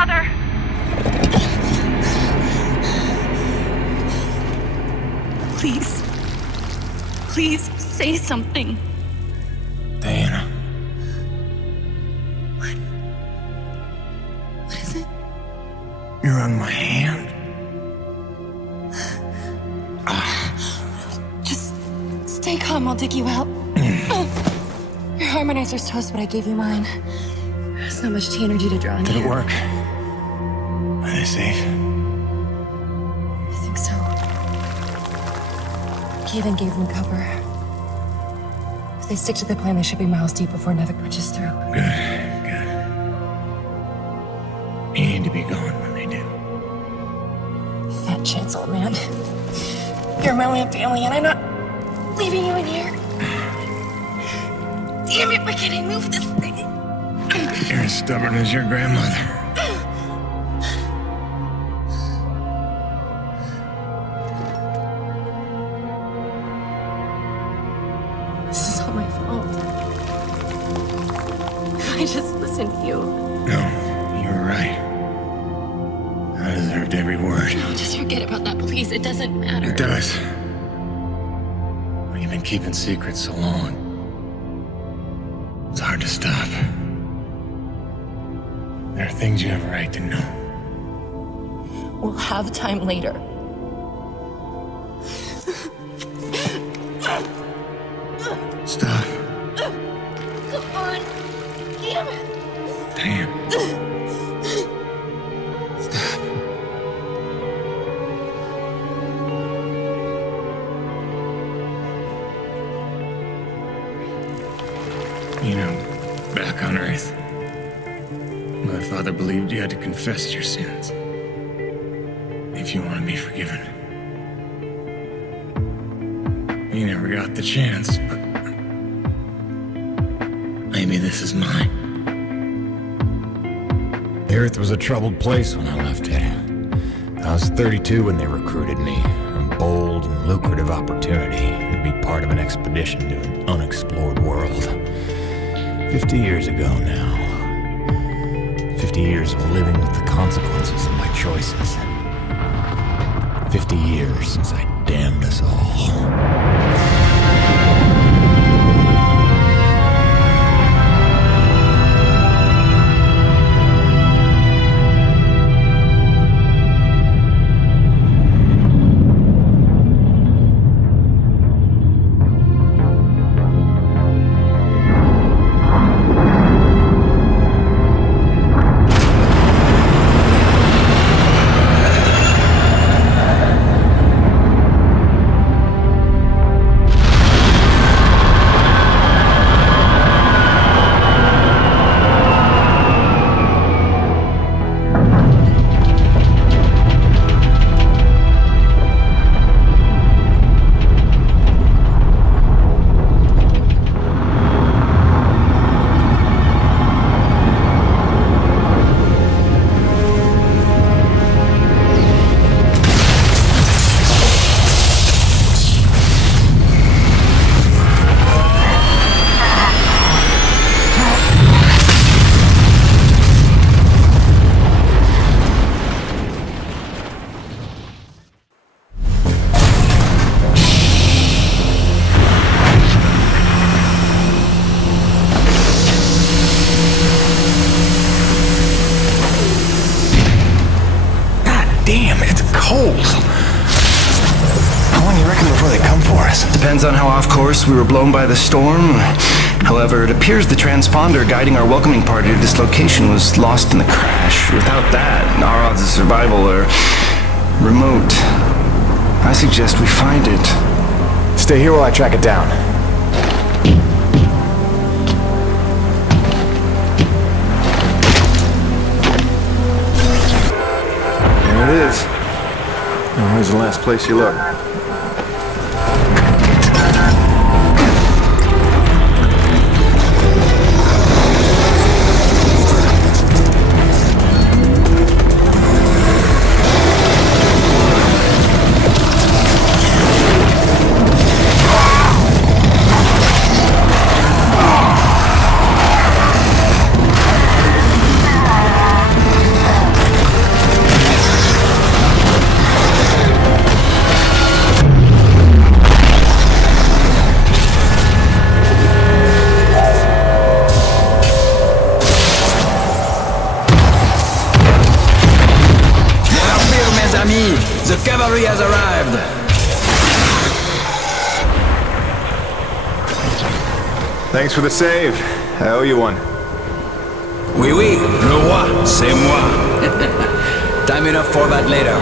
Father! Please. Please say something. Diana. What is it? You're on my hand. Just stay calm, I'll dig you out. Your harmonizer's toast, but I gave you mine. There's not much T energy to draw on Did here. it work? Are they safe? I think so. Kaven gave them cover. If they stick to the plan, they should be miles deep before Nevik punches through. Good, good. You need to be gone when they do. Fat chance, old man. You're my only family, and I'm not leaving you in here. Damn it, why can't I move this thing? You're as stubborn as your grandmother. This is all my fault. If I just listened to you. No, you were right. I deserved every word. No, just forget about that, please. It doesn't matter. It does. You've been keeping secrets so long. It's hard to stop. There are things you have a right to know. We'll have time later. Stop. Come on. Damn it. Damn. Stop. You know, back on Earth, my father believed you had to confess your sins if you want to be forgiven. You never got the chance, but maybe this is mine. The Earth was a troubled place when I left it. I was 32 when they recruited me. A bold and lucrative opportunity to be part of an expedition to an unexplored world. 50 years ago now. 50 years of living with the consequences of my choices. 50 years since I damned us all. Damn, it's cold. How long you reckon before they come for us? Depends on how off course we were blown by the storm. However, it appears the transponder guiding our welcoming party to this location was lost in the crash. Without that, our odds of survival are remote. I suggest we find it. Stay here while I track it down. There it is. And where's the last place you looked? cavalry has arrived! Thanks for the save. I owe you one. Oui, oui, le roi, c'est moi. Time enough for that later.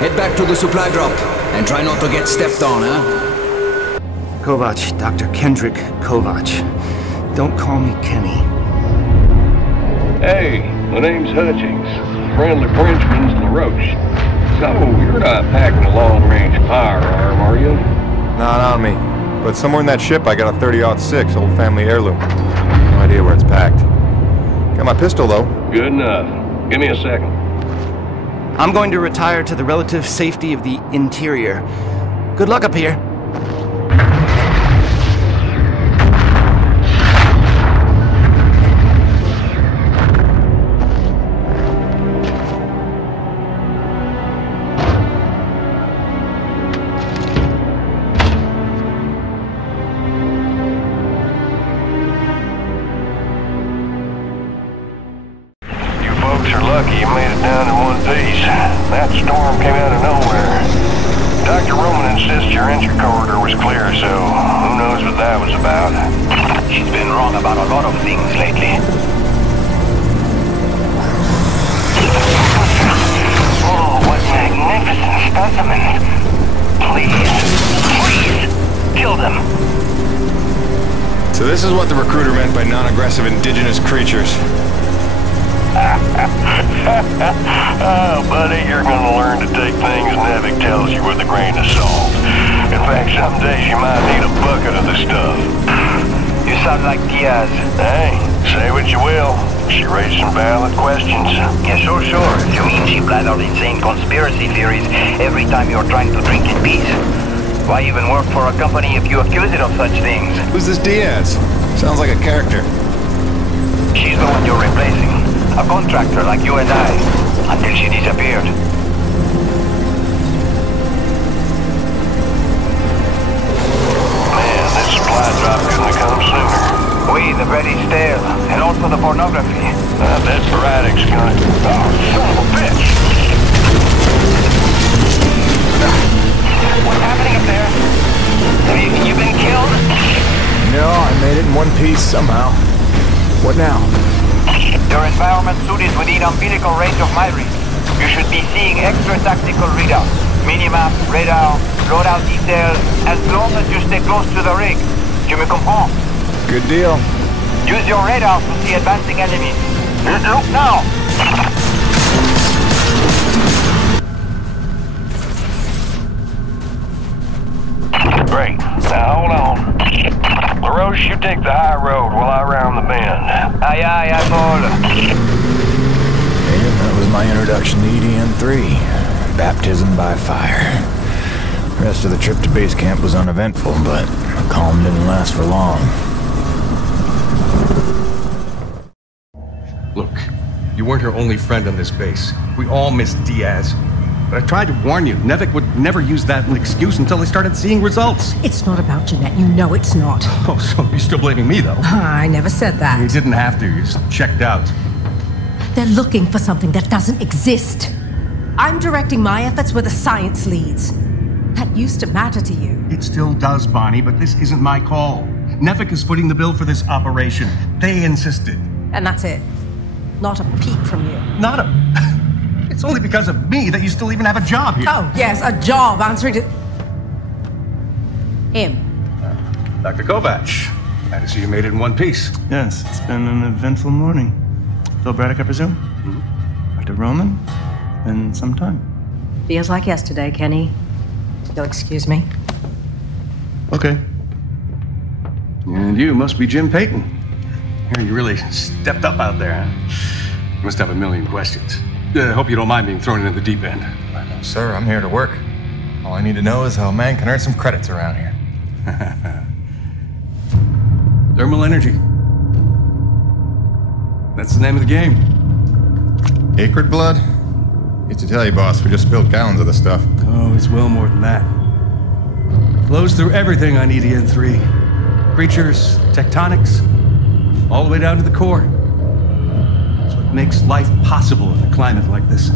Head back to the supply drop, and try not to get stepped on, huh? Kovac, Dr. Kendrick Kovac. Don't call me Kenny. Hey, my name's Hutchings. Friendly Frenchman's LaRoche. So, you're not packing a long-range firearm, are you? Not on me. But somewhere in that ship I got a 30-06 old family heirloom. No idea where it's packed. Got my pistol, though. Good enough. Give me a second. I'm going to retire to the relative safety of the interior. Good luck up here. So this is what the recruiter meant by non-aggressive indigenous creatures. Oh, buddy, you're gonna learn to take things Nevik tells you with a grain of salt. In fact, some days you might need a bucket of the stuff. You sound like Diaz. Hey, say what you will. She raised some valid questions. Yeah, sure. You mean she blathered insane conspiracy theories every time you're trying to drink in peace? Why even work for a company if you accuse it of such things? Who's this Diaz? Sounds like a character. She's the one you're replacing. A contractor like you and I. Until she disappeared. Man, this supply drop couldn't have come sooner. Oui, the bread is stale. And also the pornography. I bet Braddock's gonna... Oh, son of a bitch! What's happening up there? Have you been killed? No, I made it in one piece somehow. What now? Your environment suit is within umbilical range of my read. You should be seeing extra tactical readouts. Minimap, radar, loadout details, as long as you stay close to the rig. Tu me comprends? Good deal. Use your radar to see advancing enemies. Look now! Great. Now hold on. LaRoche, you take the high road while I round the bend. Aye, Paul. And that was my introduction to EDM-3. Baptism by fire. The rest of the trip to base camp was uneventful, but the calm didn't last for long. Look, you weren't her only friend on this base. We all miss Diaz. But I tried to warn you. Nevik would never use that as an excuse until they started seeing results. It's not about Jeanette. You know it's not. Oh, so you're still blaming me, though? I never said that. You didn't have to. You just checked out. They're looking for something that doesn't exist. I'm directing my efforts where the science leads. That used to matter to you. It still does, Bonnie, but this isn't my call. Nevik is footing the bill for this operation. They insisted. And that's it. Not a peep from you. Not a... It's only because of me that you still even have a job here. Oh, yes, a job answering to... him. Dr. Kovac, glad to see you made it in one piece. Yes, it's been an eventful morning. Phil Braddock, I presume? Mm-hmm. Dr. Roman? Been some time. Feels like yesterday, Kenny. You'll excuse me. Okay. And you must be Jim Payton. You really stepped up out there, huh? You must have a million questions. I hope you don't mind being thrown into the deep end. Sir, I'm here to work. All I need to know is how a man can earn some credits around here. Thermal energy. That's the name of the game. Acrid blood? Hate to tell you, boss, we just spilled gallons of the stuff. Oh, it's well more than that. Flows through everything on EDN-3. Creatures, tectonics, all the way down to the core. It's what makes life possible in a climate like this.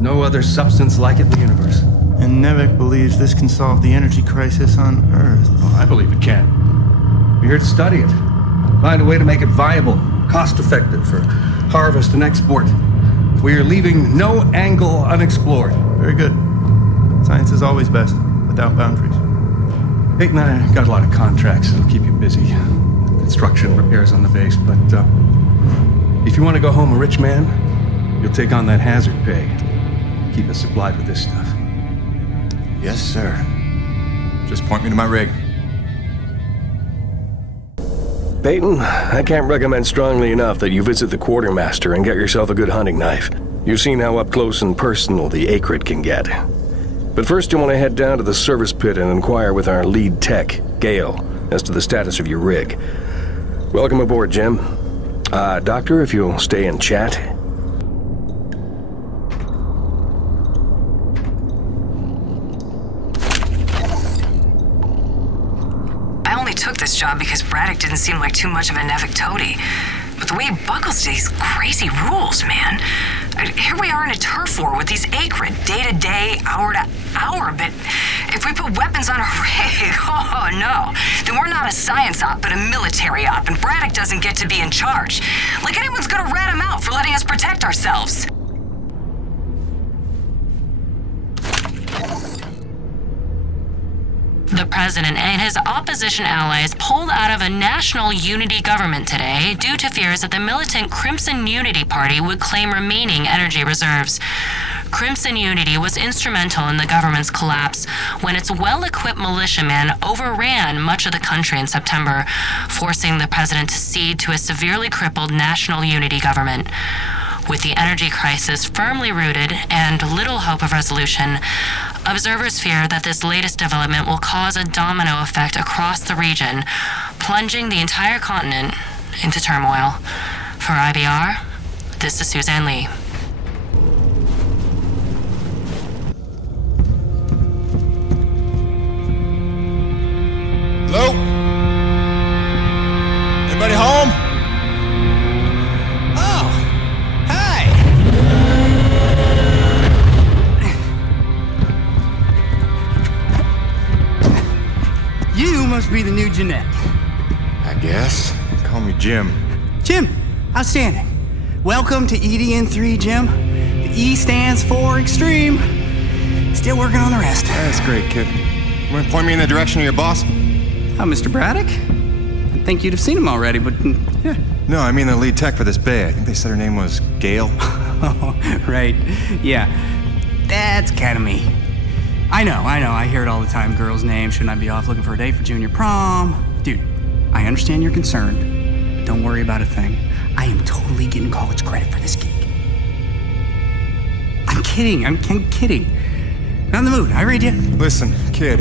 No other substance like it in the universe. And Nevik believes this can solve the energy crisis on Earth. Oh, I believe it can. We're here to study it. Find a way to make it viable, cost-effective for harvest and export. We're leaving no angle unexplored. Very good. Science is always best, without boundaries. Peyton and I got a lot of contracts that'll keep you busy. Construction, repairs on the base, but if you want to go home a rich man, you'll take on that hazard pay. Keep us supplied with this stuff. Yes, sir. Just point me to my rig. Peyton, I can't recommend strongly enough that you visit the Quartermaster and get yourself a good hunting knife. You've seen how up close and personal the Akrid can get. But first you want to head down to the service pit and inquire with our lead tech, Gale, as to the status of your rig. Welcome aboard, Jim. Doctor, if you'll stay and chat. I only took this job because Braddock didn't seem like too much of a Nevik toady. But the way he buckles to these crazy rules, man. Here we are in a turf war with these Akrid, day to day, hour to hour, but if we put weapons on a rig, oh no, then we're not a science op, but a military op, and Braddock doesn't get to be in charge. Like anyone's gonna rat him out for letting us protect ourselves. The president and his opposition allies pulled out of a national unity government today due to fears that the militant Crimson Unity Party would claim remaining energy reserves. Crimson Unity was instrumental in the government's collapse when its well-equipped militiamen overran much of the country in September, forcing the president to cede to a severely crippled national unity government. With the energy crisis firmly rooted and little hope of resolution, observers fear that this latest development will cause a domino effect across the region, plunging the entire continent into turmoil. For IBR, this is Suzanne Lee. Hello? Anybody home? You must be the new Jeanette. I guess. Call me Jim. Jim, outstanding. Welcome to EDN3, Jim. The E stands for extreme. Still working on the rest. That's great, kid. You want to point me in the direction of your boss? Mr. Braddock? I think you'd have seen him already, but yeah. No, I mean the lead tech for this bay. I think they said her name was Gale. Oh, right. Yeah. That's kind of me. I know. I hear it all the time. Girl's name. Shouldn't I be off looking for a date for junior prom? Dude, I understand you're concerned. Don't worry about a thing. I am totally getting college credit for this gig. I'm kidding. I'm kidding. Not in the mood. I read you. Listen, kid.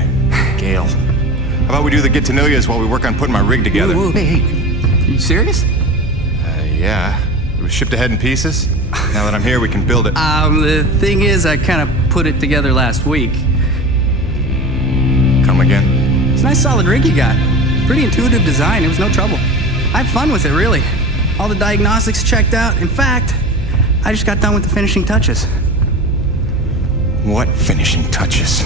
Gale. How about we do the get-to-know-yous while we work on putting my rig together? Whoa, hey. Are you serious? Yeah. It was shipped ahead in pieces. Now that I'm here, we can build it. The thing is, I kind of put it together last week. Come again? It's a nice solid rig you got. Pretty intuitive design. It was no trouble. I had fun with it, really. All the diagnostics checked out. In fact, I just got done with the finishing touches. What finishing touches?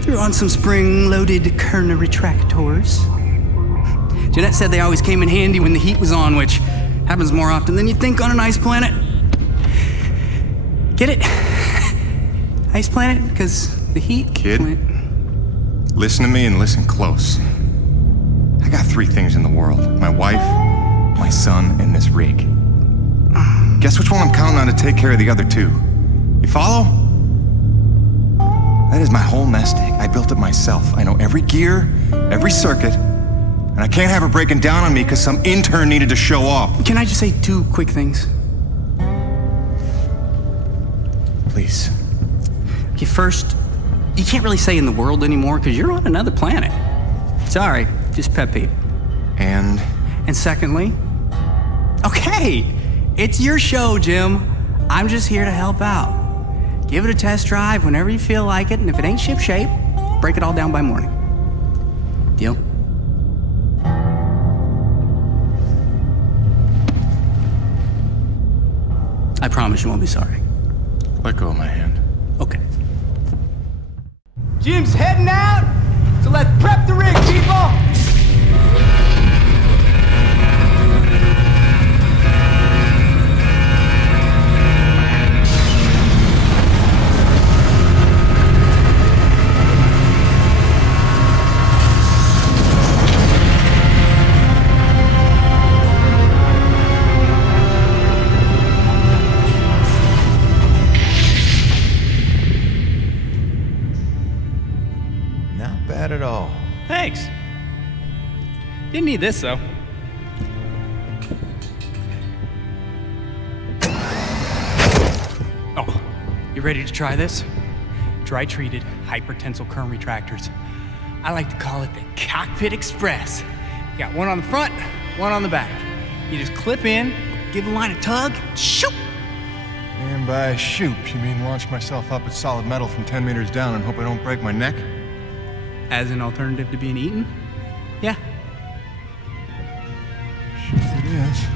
Threw on some spring-loaded Kerner retractors. Jeanette said they always came in handy when the heat was on, which happens more often than you think on an ice planet. Get it? Ice planet? Because the heat... Kid, listen to me and listen close. I got 3 things in the world. My wife, my son, and this rig. Guess which one I'm counting on to take care of the other 2? You follow? That is my whole nest egg. I built it myself. I know every gear, every circuit, and I can't have her breaking down on me because some intern needed to show off. Can I just say 2 quick things? Please. Okay, first, you can't really say in the world anymore because you're on another planet. Sorry, just pet peeve. And secondly, okay, it's your show, Jim. I'm just here to help out. Give it a test drive whenever you feel like it, and if it ain't ship-shape, break it all down by morning. Deal? I promise you won't be sorry. Let go of my hand. Okay. Jim's heading out, so let's prep the rig, people! Not at all. Thanks. Didn't need this, though. Oh, you ready to try this? Dry-treated hypertensile current retractors. I like to call it the Cockpit Express. You got one on the front, one on the back. You just clip in, give the line a tug, shoot! And by shoot, you mean launch myself up at solid metal from 10 meters down and hope I don't break my neck? As an alternative to being eaten? Yeah. Sure it is.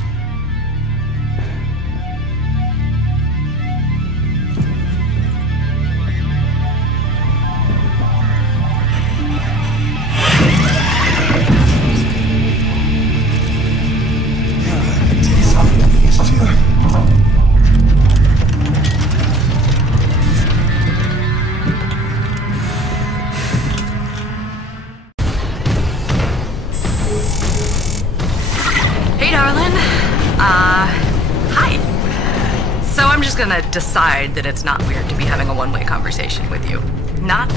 Gonna decide that it's not weird to be having a one-way conversation with you. Not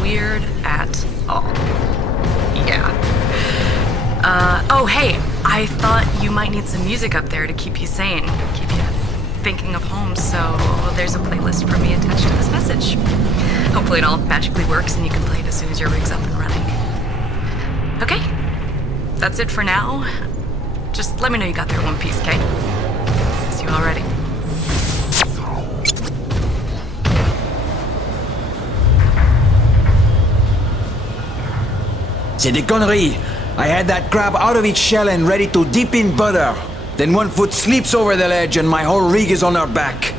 weird at all. Yeah. Oh, hey, I thought you might need some music up there to keep you sane, keep you thinking of home, so there's a playlist from me attached to this message. Hopefully it all magically works and you can play it as soon as your rig's up and running. Okay, that's it for now. Just let me know you got there in one piece, okay? See you all ready. C'est des conneries. I had that crab out of its shell and ready to dip in butter. Then one foot slips over the ledge and my whole rig is on her back.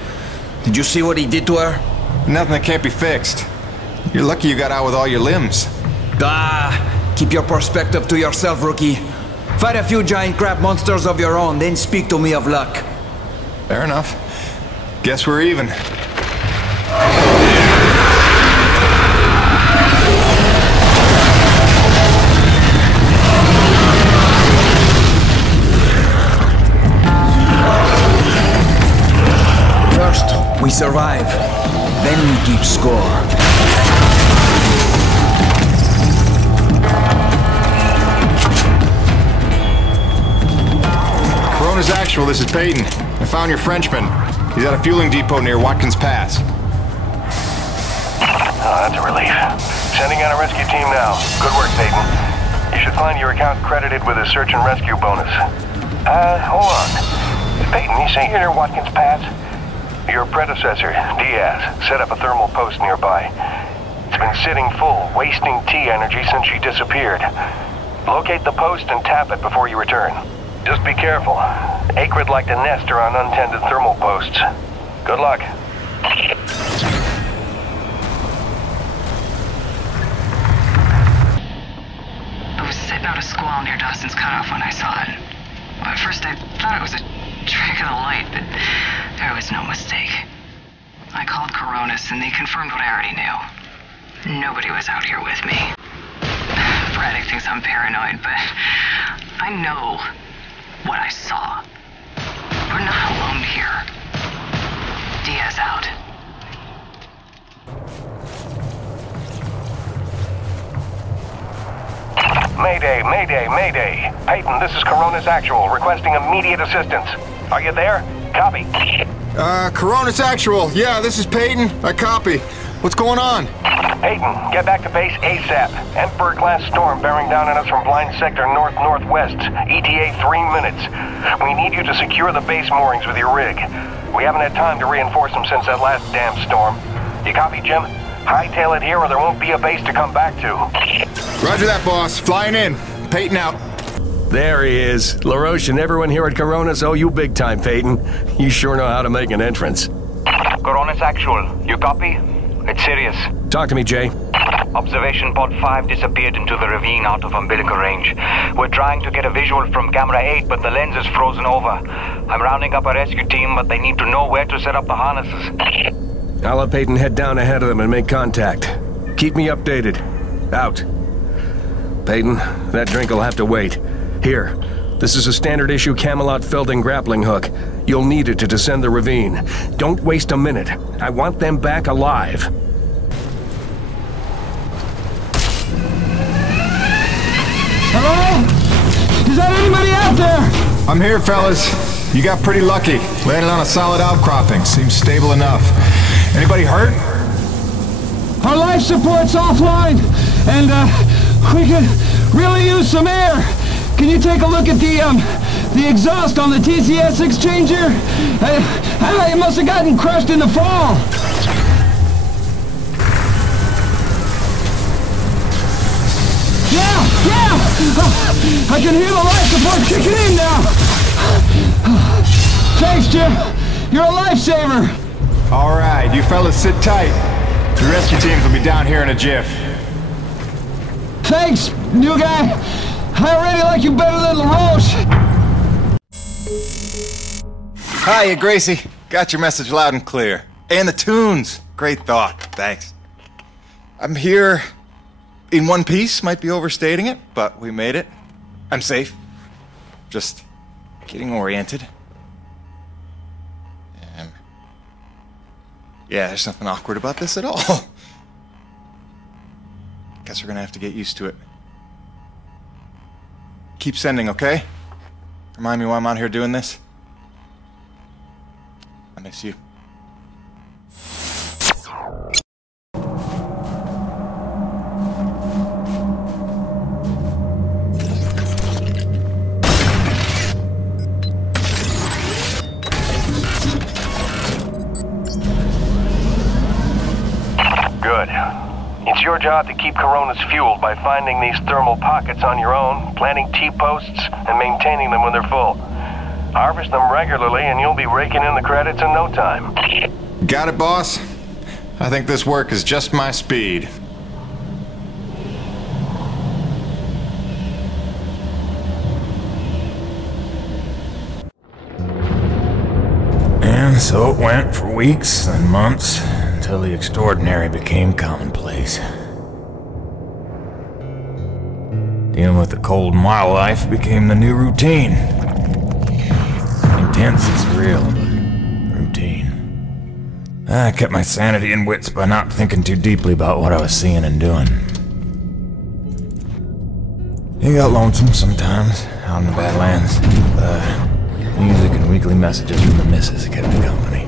Did you see what he did to her? Nothing that can't be fixed. You're lucky you got out with all your limbs. Keep your perspective to yourself, rookie. Fight a few giant crab monsters of your own, then speak to me of luck. Fair enough. Guess we're even. First, we survive. Then we keep score. Corona's Actual, this is Peyton. I found your Frenchman. He's at a fueling depot near Watkins Pass. Oh, that's a relief. Sending out a rescue team now. Good work, Peyton. You should find your account credited with a search and rescue bonus. Hold on. Peyton, you say you're near Watkins Pass? Your predecessor, Diaz, set up a thermal post nearby. It's been sitting full, wasting T energy since she disappeared. Locate the post and tap it before you return. Just be careful. Acrid like to nest around untended thermal posts. Good luck. I was sitting out a squall near Dawson's Cutoff when I saw it. Well, at first I thought it was a trick of the light, but there was no mistake. I called Coronis and they confirmed what I already knew. Nobody was out here with me. Braddock thinks I'm paranoid, but I know what I saw. We're not alone here. Diaz out. Mayday, mayday, mayday. Peyton, this is Coronis Actual, requesting immediate assistance. Are you there? Copy. Coronis Actual. Yeah, this is Peyton. I copy. What's going on? Peyton, get back to base ASAP. Emperor-class storm bearing down on us from blind sector north-northwest. ETA 3 minutes. We need you to secure the base moorings with your rig. We haven't had time to reinforce them since that last damn storm. You copy, Jim? Hightail it here or there won't be a base to come back to. Roger that, boss. Flying in. Peyton out. There he is. LaRoche and everyone here at Coronis owe you big time, Peyton. You sure know how to make an entrance. Coronis Actual. You copy? It's serious. Talk to me, Jay. Observation Pod 5 disappeared into the ravine out of umbilical range. We're trying to get a visual from camera 8, but the lens is frozen over. I'm rounding up a rescue team, but they need to know where to set up the harnesses. I'll have Peyton head down ahead of them and make contact. Keep me updated. Out. Peyton, that drink will have to wait. Here, this is a standard issue Camelot Felding grappling hook. You'll need it to descend the ravine. Don't waste a minute. I want them back alive. Hello? Is that anybody out there? I'm here, fellas. You got pretty lucky. Landed on a solid outcropping. Seems stable enough. Anybody hurt? Our life support's offline, and we could really use some air. Can you take a look at the exhaust on the TCS exchanger? It must have gotten crushed in the fall. Yeah! I can hear the life support kicking in now. Thanks, Jim. You're a lifesaver. All right, you fellas sit tight. The rescue teams will be down here in a jiff. Thanks, new guy. I already like you better than LaRoche. Hiya, Gracie. Got your message loud and clear. And the tunes. Great thought. Thanks. I'm here in one piece. Might be overstating it, but we made it. I'm safe. Just getting oriented. Yeah, there's nothing awkward about this at all. Guess we're gonna have to get used to it. Keep sending, okay? Remind me why I'm out here doing this. I miss you. Good. It's your job to keep Coronis fueled by finding these thermal pockets on your own, planting T-posts, and maintaining them when they're full. Harvest them regularly and you'll be raking in the credits in no time. Got it, boss? I think this work is just my speed. And so it went for weeks and months, until the extraordinary became commonplace. Dealing with the cold and wild life became the new routine. Intense and surreal, but routine. I kept my sanity and wits by not thinking too deeply about what I was seeing and doing. It got lonesome sometimes, out in the Badlands. Music and weekly messages from the missus kept me company.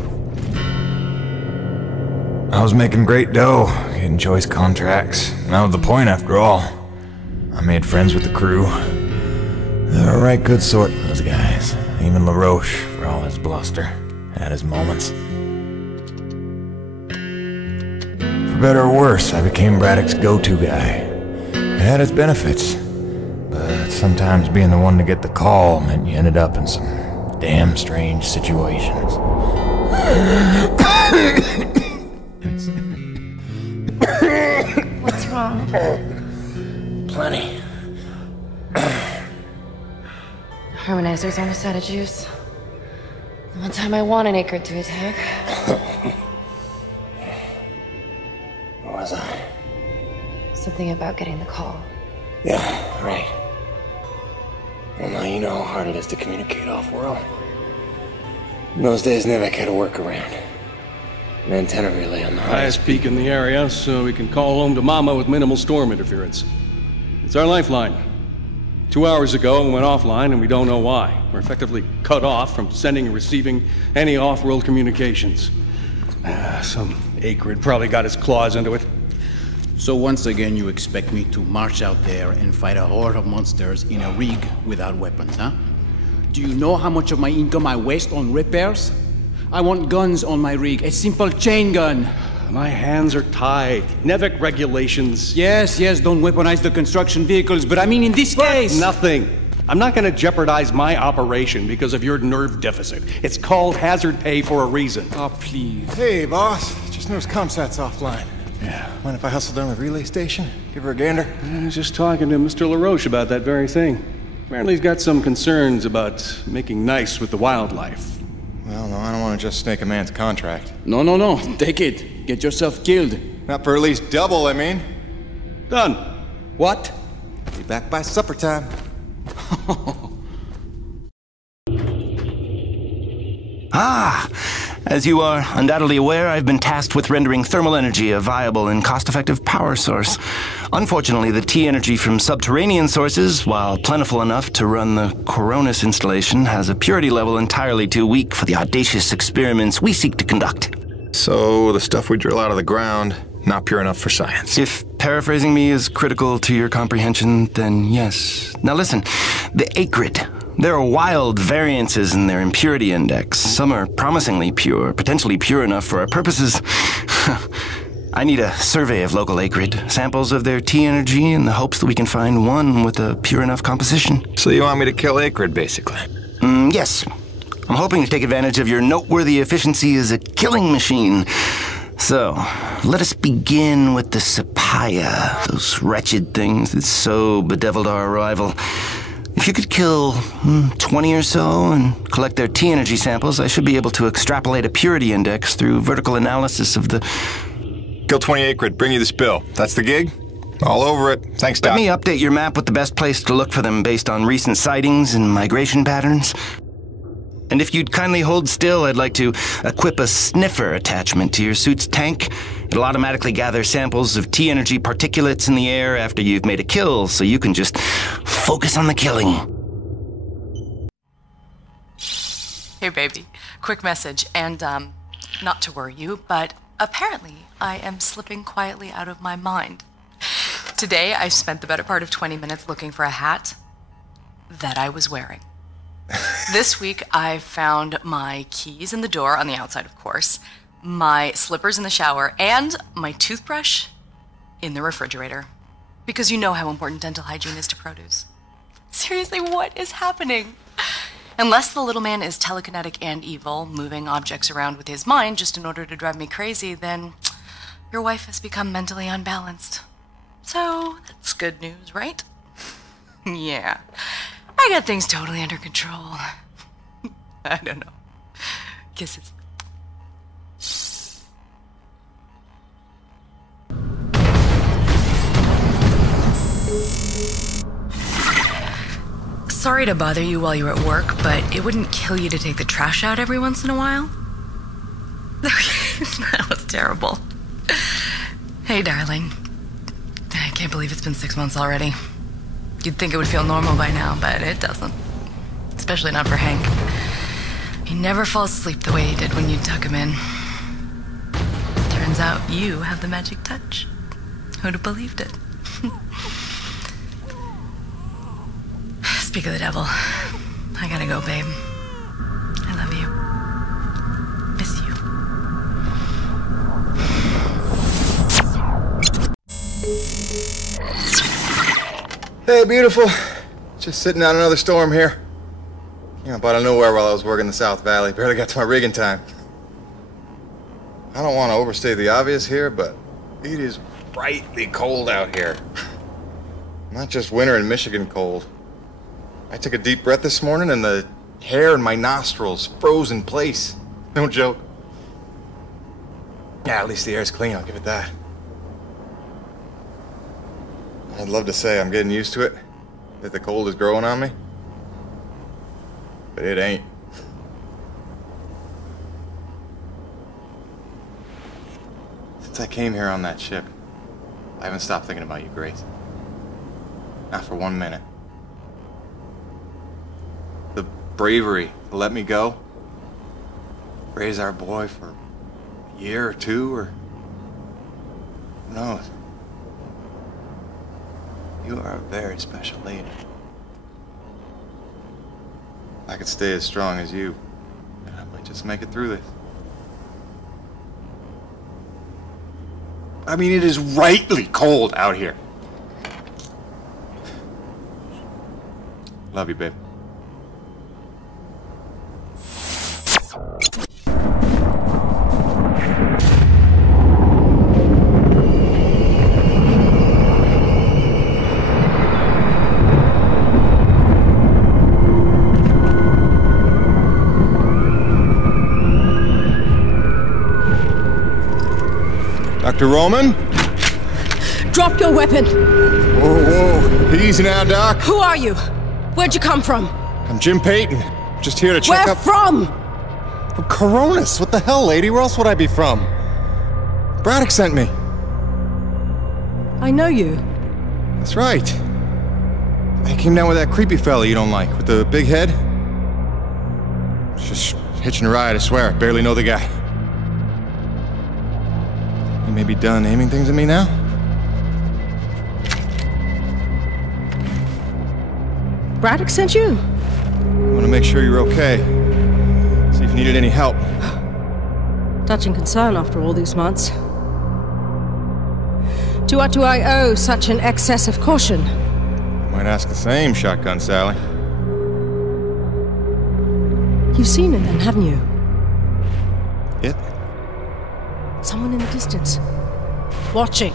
I was making great dough, getting choice contracts. That was the point, after all. I made friends with the crew. They were a right good sort, those guys. Even LaRoche, for all his bluster, had his moments. For better or worse, I became Braddock's go-to guy. It had its benefits, but sometimes being the one to get the call meant you ended up in some damn strange situations. What's wrong? Plenty. Harmonizers aren't a set of juice. The one time I want an Akrid to attack. What was I? Something about getting the call. Yeah, right. Well, now you know how hard it is to communicate off-world. In those days, Nevek had a workaround. An antenna relay on the highest peak in the area, so we can call home to Mama with minimal storm interference. It's our lifeline. 2 hours ago, we went offline, and we don't know why. We're effectively cut off from sending and receiving any off-world communications. Some Akrid probably got his claws into it. So once again, you expect me to march out there and fight a horde of monsters in a rig without weapons, huh? Do you know how much of my income I waste on repairs? I want guns on my rig, a simple chain gun. My hands are tied. Nevek regulations. Yes, don't weaponize the construction vehicles, but I mean in this case. Nothing. I'm not gonna jeopardize my operation because of your nerve deficit. It's called hazard pay for a reason. Oh, please. Hey, boss. Just noticed ComSat's offline. Yeah. Mind if I hustle down to the relay station? Give her a gander? I was just talking to Mr. LaRoche about that very thing. Apparently he's got some concerns about making nice with the wildlife. Well, no, I don't want to just snake a man's contract. No. Take it. Get yourself killed. Not for at least double, I mean. Done. What? Be back by supper time. As you are undoubtedly aware, I've been tasked with rendering thermal energy a viable and cost-effective power source. Unfortunately, the T-energy from subterranean sources, while plentiful enough to run the Coronis installation, has a purity level entirely too weak for the audacious experiments we seek to conduct. So, the stuff we drill out of the ground, not pure enough for science. If paraphrasing me is critical to your comprehension, then yes. Now listen, the Acrid. There are wild variances in their impurity index. Some are promisingly pure, potentially pure enough for our purposes. I need a survey of local Acrid, samples of their T-energy in the hopes that we can find one with a pure enough composition. So you want me to kill Acrid, basically? Yes. I'm hoping to take advantage of your noteworthy efficiency as a killing machine. So, let us begin with the Sapaya, those wretched things that so bedeviled our arrival. If you could kill 20 or so and collect their T-energy samples, I should be able to extrapolate a purity index through vertical analysis of the... Kill 20 Acrid, bring you the spill. That's the gig? All over it. Thanks, Doc. Let me update your map with the best place to look for them based on recent sightings and migration patterns. And if you'd kindly hold still, I'd like to equip a sniffer attachment to your suit's tank. It'll automatically gather samples of T-energy particulates in the air after you've made a kill, so you can just focus on the killing. Hey, baby. Quick message, and, not to worry you, but apparently I am slipping quietly out of my mind. Today, I spent the better part of 20 minutes looking for a hat that I was wearing. This week, I found my keys in the door, on the outside, of course, my slippers in the shower, and my toothbrush in the refrigerator. Because you know how important dental hygiene is to produce. Seriously, what is happening? Unless the little man is telekinetic and evil, moving objects around with his mind just in order to drive me crazy, then your wife has become mentally unbalanced. So, that's good news, right? Yeah. I got things totally under control. I don't know. Kisses. Sorry to bother you while you're at work, but it wouldn't kill you to take the trash out every once in a while? That was terrible. Hey, darling. I can't believe it's been 6 months already. You'd think it would feel normal by now, but it doesn't. Especially not for Hank. He never falls asleep the way he did when you tuck him in. Turns out you have the magic touch. Who'd have believed it? Speak of the devil. I gotta go, babe. I love you. Miss you. Hey, beautiful. Just sitting out another storm here. You know, up out of nowhere while I was working the South Valley. Barely got to my rig in time. I don't want to overstate the obvious here, but it is frightfully cold out here. Not just winter in Michigan cold. I took a deep breath this morning and the hair in my nostrils froze in place. No joke. Yeah, at least the air's clean, I'll give it that. I'd love to say I'm getting used to it, that the cold is growing on me. But it ain't. Since I came here on that ship, I haven't stopped thinking about you, Grace. Not for 1 minute. The bravery to let me go, raise our boy for a year or two, or who knows. You are a very special lady. If I could stay as strong as you, I might just make it through this. I mean, it is rightly cold out here. Love you, babe. Dr. Roman? Drop your weapon! Whoa, whoa. Easy now, Doc. Who are you? Where'd you come from? I'm Jim Peyton. Just here to check Where from? From Coronis. What the hell, lady? Where else would I be from? Braddock sent me. I know you. That's right. I came down with that creepy fella you don't like, with the big head. Just hitching a ride, I swear. Barely know the guy. You may be done aiming things at me now? Braddock sent you? I want to make sure you're okay. See if you needed any help. Touching concern after all these months. To what do I owe such an excess of caution? Might ask the same, Shotgun Sally. You've seen it then, haven't you? It? Someone in the distance. Watching.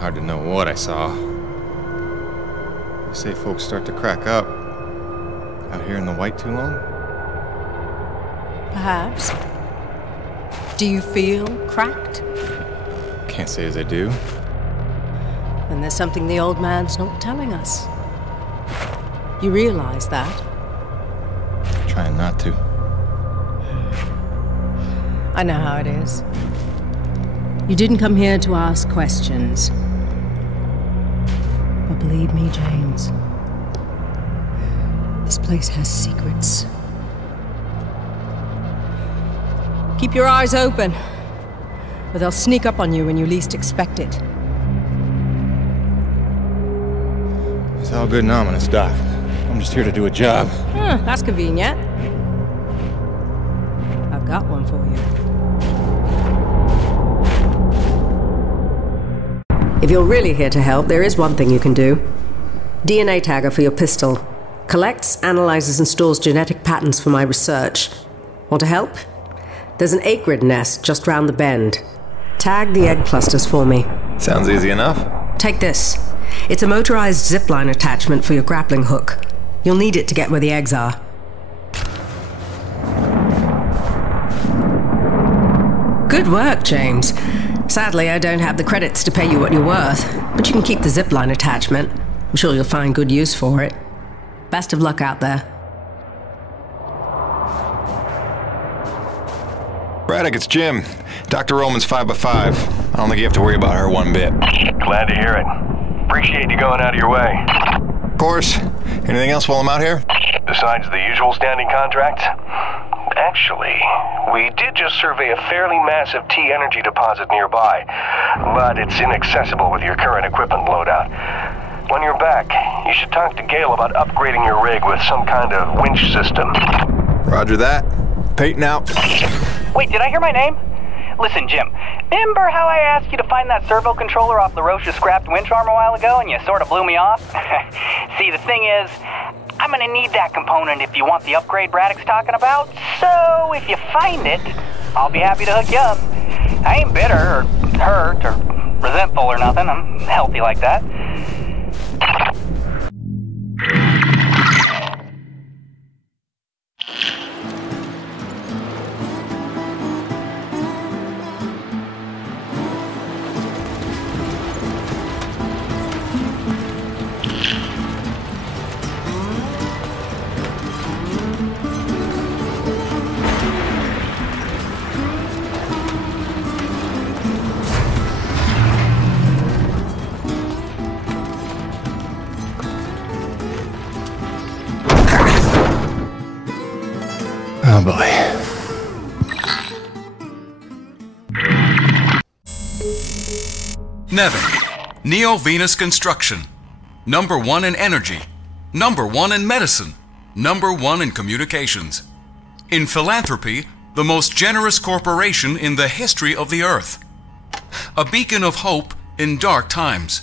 Hard to know what I saw. They say folks start to crack up. Out here in the white too long? Perhaps. Do you feel cracked? Can't say as I do. Then there's something the old man's not telling us. You realize that? Trying not to. I know how it is. You didn't come here to ask questions. But believe me, James, this place has secrets. Keep your eyes open, or they'll sneak up on you when you least expect it. It's all good and ominous, Doc. I'm just here to do a job. That's convenient. I've got one for you. If you're really here to help, there is one thing you can do. DNA tagger for your pistol. Collects, analyzes, and stores genetic patterns for my research. Want to help? There's an acrid nest just round the bend. Tag the egg clusters for me. Sounds easy enough. Take this. It's a motorized zipline attachment for your grappling hook. You'll need it to get where the eggs are. Good work, James. Sadly, I don't have the credits to pay you what you're worth, but you can keep the zipline attachment. I'm sure you'll find good use for it. Best of luck out there. Braddock, it's Jim. Dr. Roman's 5x5. I don't think you have to worry about her one bit. Glad to hear it. Appreciate you going out of your way. Of course. Anything else while I'm out here? Besides the usual standing contracts? Actually, we did just survey a fairly massive T-energy deposit nearby, but it's inaccessible with your current equipment loadout. When you're back, you should talk to Gale about upgrading your rig with some kind of winch system. Roger that. Peyton out. Wait, did I hear my name? Listen, Jim, remember how I asked you to find that servo controller off LaRoche's scrapped winch arm a while ago and you sort of blew me off? See, the thing is, I'm gonna need that component if you want the upgrade Braddock's talking about, so if you find it, I'll be happy to hook you up. I ain't bitter or hurt or resentful or nothing. I'm healthy like that. Oh boy. Nevin, Neo Venus Construction. #1 in energy, #1 in medicine, #1 in communications. In philanthropy, the most generous corporation in the history of the earth. A beacon of hope in dark times.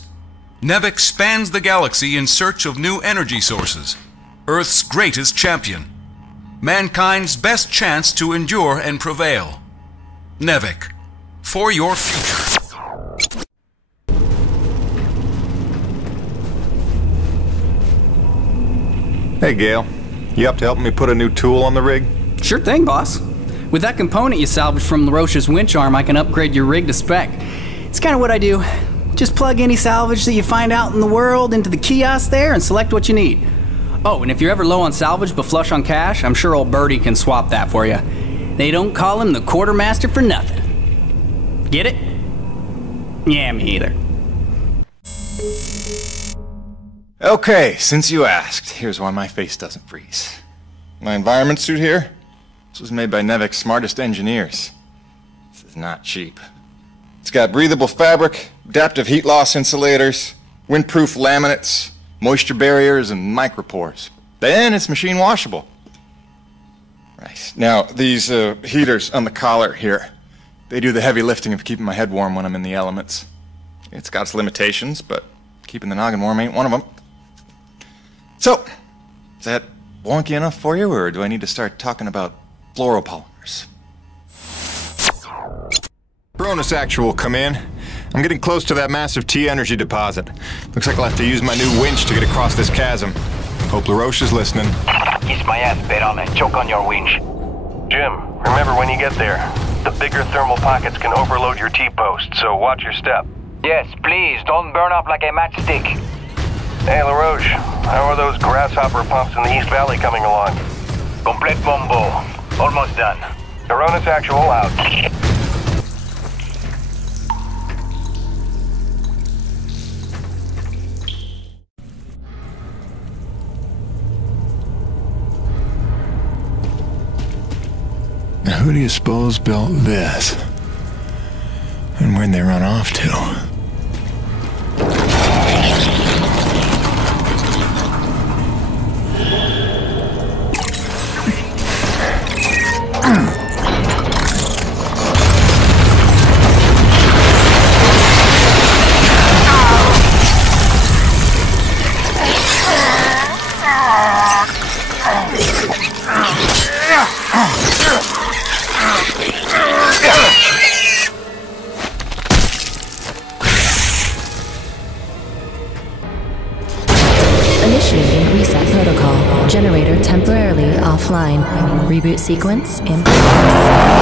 Nevik spans the galaxy in search of new energy sources. Earth's greatest champion. Mankind's best chance to endure and prevail. Nevik, for your future. Hey, Gale. You up to helping me put a new tool on the rig? Sure thing, boss. With that component you salvaged from LaRoche's winch arm, I can upgrade your rig to spec. It's kind of what I do. Just plug any salvage that you find out in the world into the kiosk there and select what you need. Oh, and if you're ever low on salvage but flush on cash, I'm sure old Birdie can swap that for you. They don't call him the quartermaster for nothing. Get it? Yeah, me either. Okay, since you asked, here's why my face doesn't freeze. My environment suit here? This was made by Nevik's smartest engineers. This is not cheap. It's got breathable fabric, adaptive heat loss insulators, windproof laminates, moisture barriers, and micropores. Then it's machine washable. Right. Now, these heaters on the collar here, they do the heavy lifting of keeping my head warm when I'm in the elements. It's got its limitations, but keeping the noggin warm ain't one of them. So, is that wonky enough for you, or do I need to start talking about fluoropolymers? Baroness Actual, come in. I'm getting close to that massive T-energy deposit. Looks like I'll have to use my new winch to get across this chasm. Hope LaRoche is listening. Kiss my ass, Baron, and choke on your winch. Jim, remember when you get there, the bigger thermal pockets can overload your T-post, so watch your step. Yes, please, don't burn up like a matchstick. Hey, LaRoche, how are those grasshopper pumps in the East Valley coming along? Complete bombo. Almost done. Baroness Actual out. Now, who do you suppose built this? And where'd they run off to? Initiating reset protocol. Generator temporarily offline. Reboot sequence in progress.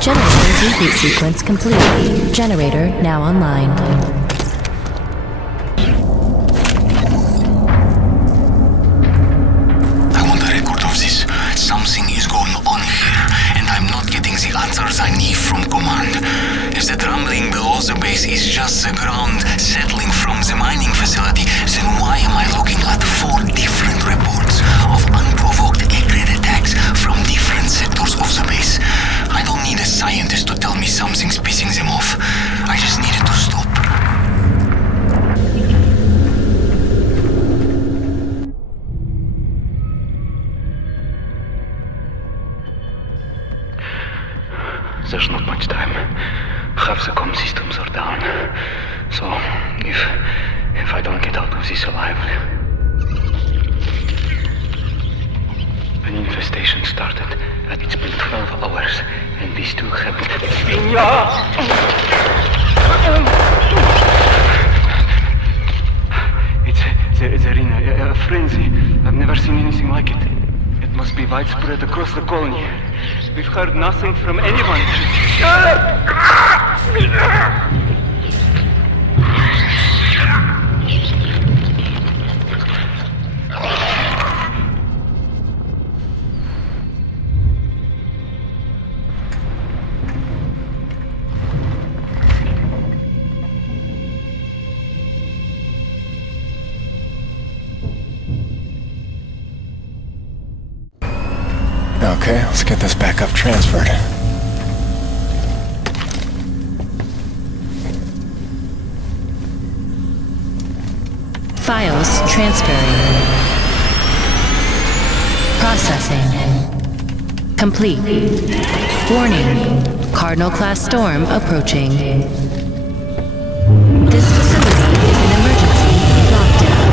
Generator reboot sequence complete. Generator now online. I want a record of this. Something is going on here, and I'm not getting the answers I need from command. If the rumbling below the base is just the ground settling from the mining facility, then why am I looking at 4 different reports of unprovoked Akrid attacks from different sectors of the base? I don't need a scientist to tell me something's pissing them off. I just need it to stop. There's not much time. Half the comm systems are down. So, if I don't get out of this alive... An infestation started, and it's been 12 hours, and these two haven't... They're in a frenzy. I've never seen anything like it. It must be widespread across the colony. We've heard nothing from anyone. Okay, let's get this back up transferred. Files transferring. Processing. Complete. Warning. Cardinal-class storm approaching. This facility is an emergency lockdown.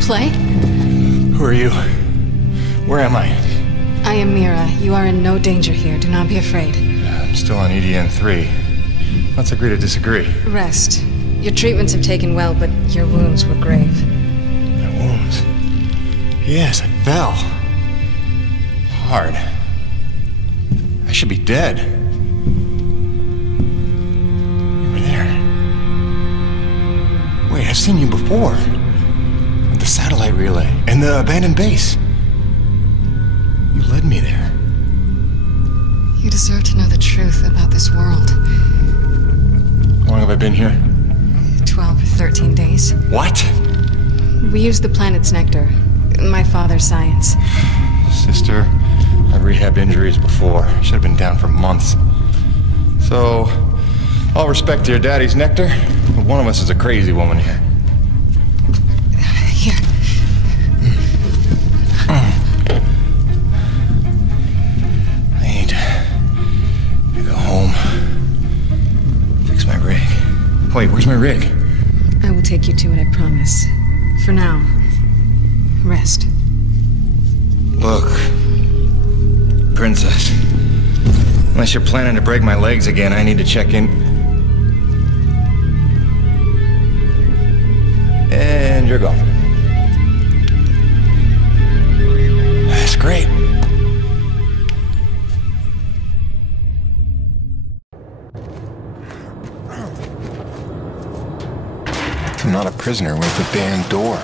Play? Who are you? Where am I? I am Mira. You are in no danger here. Do not be afraid. I'm still on EDN-3. Let's agree to disagree. Rest. Your treatments have taken well, but your wounds were grave. My wounds? Yes, I fell. Hard. I should be dead. You were there. Wait, I've seen you before. The satellite relay and the abandoned base. You led me there. You deserve to know the truth about this world. How long have I been here? 12 or 13 days. What? We used the planet's nectar. My father's science. Sister, I've rehabbed injuries before. Should have been down for months. So, all respect to your daddy's nectar, but one of us is a crazy woman here. Here. I need to go home. Fix my rig. Wait, where's my rig? I will take you to it, I promise. For now, rest. Look, Princess. Unless you're planning to break my legs again, I need to check in. And you're gone. That's great. I'm not a prisoner with a banned door.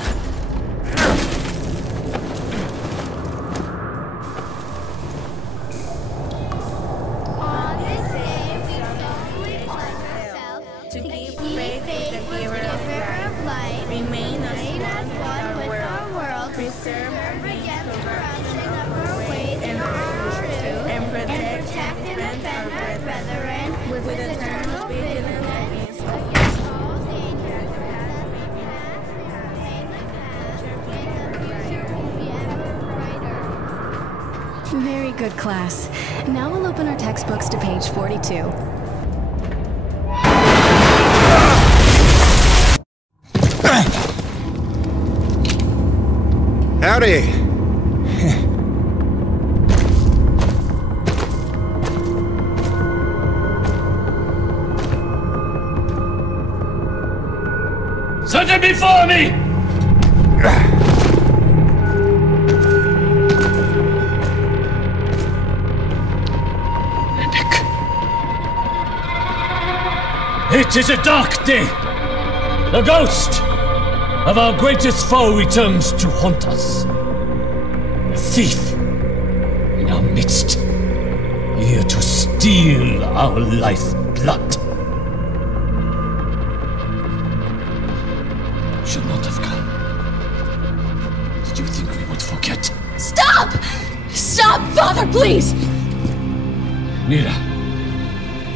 Very good, class. Now we'll open our textbooks to page 42. Howdy! Something before me! It is a dark day. The ghost of our greatest foe returns to haunt us. A thief in our midst, here to steal our lifeblood. Should not have come. Did you think we would forget? Stop! Stop, Father, please! Mira,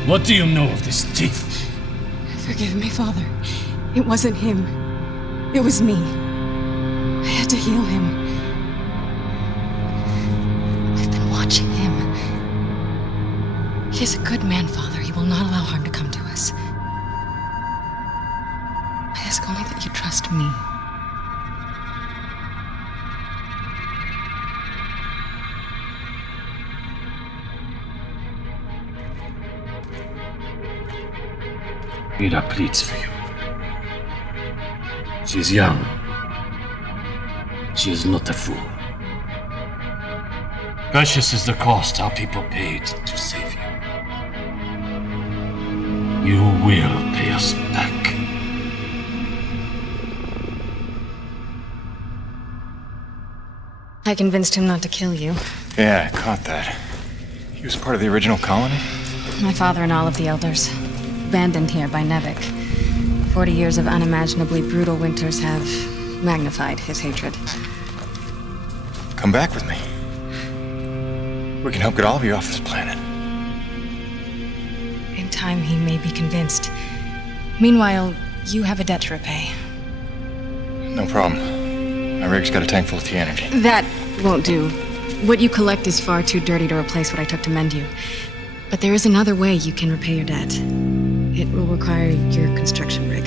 what do you know of this thief? Forgive me, Father. It wasn't him. It was me. I had to heal him. I've been watching him. He is a good man, Father. He will not allow harm to come to us. I ask only that you trust me. Mira pleads for you. She is young. She is not a fool. Precious is the cost our people paid to save you. You will pay us back. I convinced him not to kill you. Yeah, I caught that. He was part of the original colony? My father and all of the elders. Abandoned here by Nevik. 40 years of unimaginably brutal winters have magnified his hatred. Come back with me. We can help get all of you off this planet. In time, he may be convinced. Meanwhile, you have a debt to repay. No problem. My rig's got a tank full of T-energy. That won't do. What you collect is far too dirty to replace what I took to mend you. But there is another way you can repay your debt. It will require your construction rig.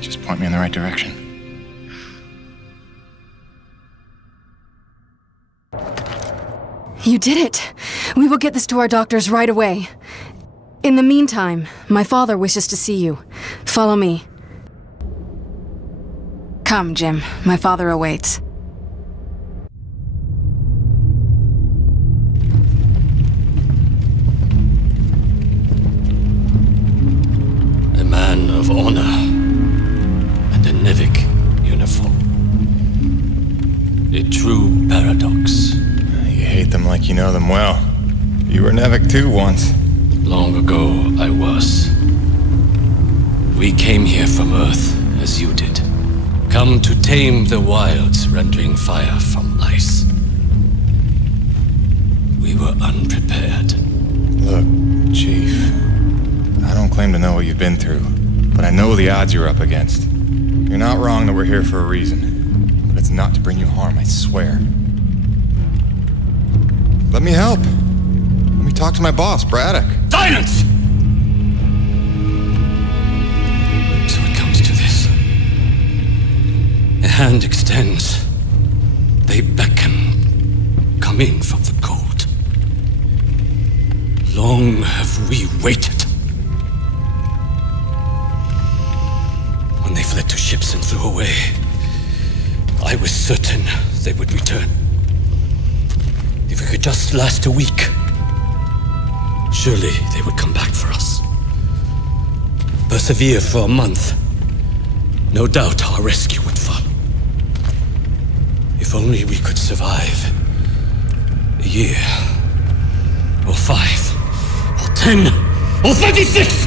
Just point me in the right direction. You did it! We will get this to our doctors right away. In the meantime, my father wishes to see you. Follow me. Come, Jim. My father awaits. A man of honor and a Nevik uniform. A true paradox. You hate them like you know them well. You were Nevik too once. Long ago, I was. We came here from Earth, as you did. Come to tame the wilds, rendering fire from ice. We were unprepared. Look, Chief. I don't claim to know what you've been through, but I know the odds you're up against. You're not wrong that we're here for a reason, but it's not to bring you harm, I swear. Let me help. Let me talk to my boss, Braddock. Silence! So it comes to this. A hand extends. They beckon. Come in from the cold. Long have we waited. When they fled to ships and flew away, I was certain they would return. If we could just last a week, surely they would come back for us. Persevere for a month. No doubt our rescue would follow. If only we could survive a year, or 5, or 10, or 36!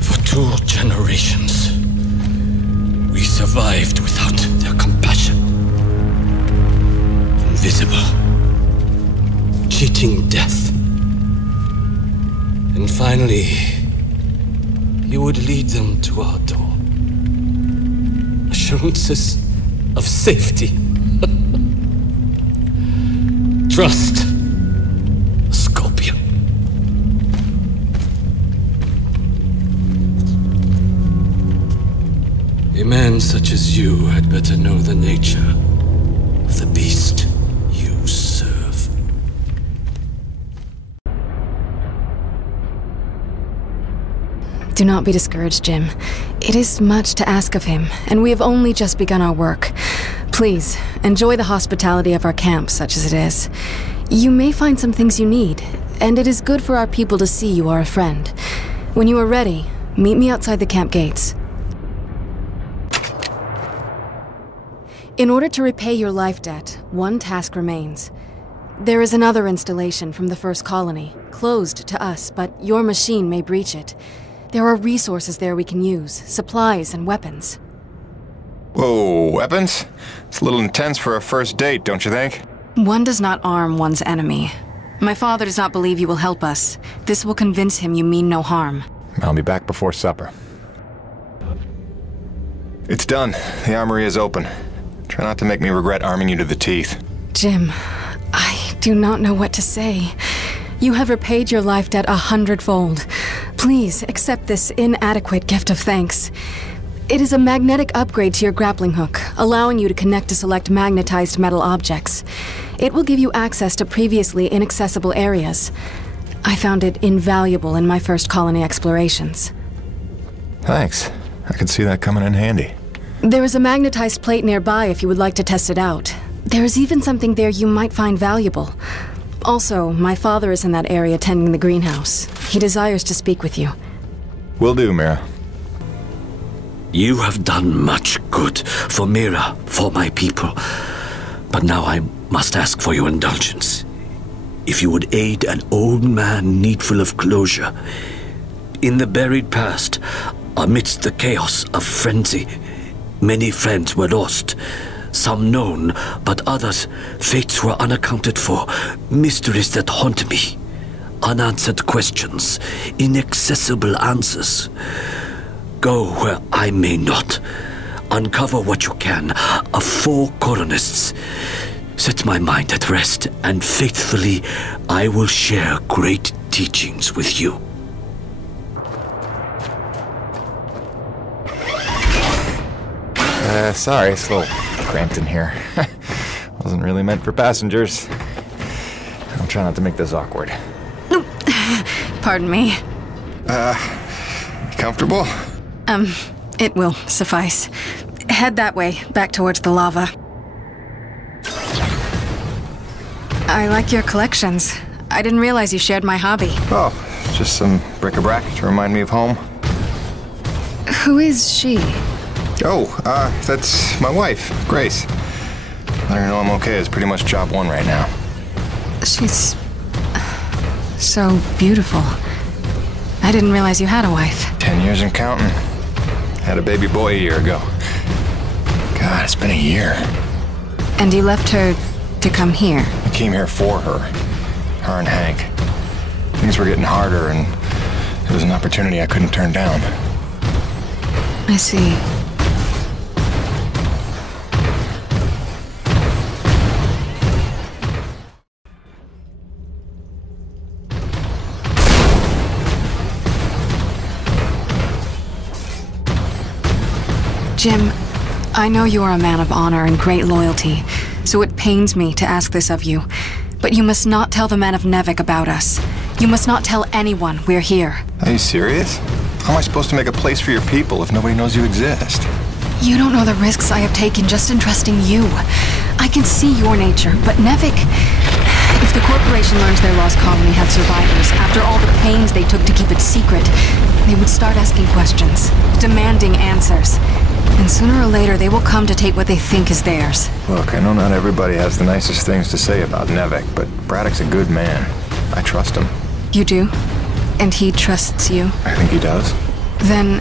For 2 generations, we survived without their compassion. Invisible, cheating death. And finally, you would lead them to our door. Assurances of safety. Trust, Scorpion. A man such as you had better know the nature of the beast you serve. Do not be discouraged, Jim. It is much to ask of him, and we have only just begun our work. Please, enjoy the hospitality of our camp, such as it is. You may find some things you need, and it is good for our people to see you are a friend. When you are ready, meet me outside the camp gates. In order to repay your life debt, one task remains. There is another installation from the first colony, closed to us, but your machine may breach it. There are resources there we can use, supplies and weapons. Whoa, weapons? It's a little intense for a first date, don't you think? One does not arm one's enemy. My father does not believe you will help us. This will convince him you mean no harm. I'll be back before supper. It's done. The armory is open. Try not to make me regret arming you to the teeth. Jim, I do not know what to say. You have repaid your life debt 100-fold. Please accept this inadequate gift of thanks. It is a magnetic upgrade to your grappling hook, allowing you to connect to select magnetized metal objects. It will give you access to previously inaccessible areas. I found it invaluable in my first colony explorations. Thanks. I could see that coming in handy. There is a magnetized plate nearby if you would like to test it out. There is even something there you might find valuable. Also, my father is in that area tending the greenhouse. He desires to speak with you. Will do, Mira. You have done much good for Mira, for my people. But now I must ask for your indulgence. If you would aid an old man needful of closure. In the buried past, amidst the chaos of frenzy, many friends were lost. Some known, but others, fates were unaccounted for. Mysteries that haunt me. Unanswered questions, inaccessible answers. Go where I may not. Uncover what you can of 4 colonists. Set my mind at rest, and faithfully I will share great teachings with you. Sorry, it's a little cramped in here. Wasn't really meant for passengers. I'll try not to make this awkward. Pardon me. Comfortable? It will suffice. Head that way, back towards the lava. I like your collections. I didn't realize you shared my hobby. Oh, just some bric-a-brac to remind me of home. Who is she? Oh, that's my wife, Grace. Let her know I'm okay is pretty much job 1 right now. She's so beautiful. I didn't realize you had a wife. 10 years and counting. Had a baby boy a year ago. God, it's been a year. And you left her to come here? I came here for her. Her and Hank. Things were getting harder, and it was an opportunity I couldn't turn down. I see. Jim, I know you are a man of honor and great loyalty, so it pains me to ask this of you. But you must not tell the men of Nevik about us. You must not tell anyone we're here. Are you serious? How am I supposed to make a place for your people if nobody knows you exist? You don't know the risks I have taken just in trusting you. I can see your nature, but Nevik... If the corporation learns their lost colony had survivors, after all the pains they took to keep it secret, they would start asking questions, demanding answers. And sooner or later, they will come to take what they think is theirs. Look, I know not everybody has the nicest things to say about Nevik, but Braddock's a good man. I trust him. You do? And he trusts you? I think he does. Then,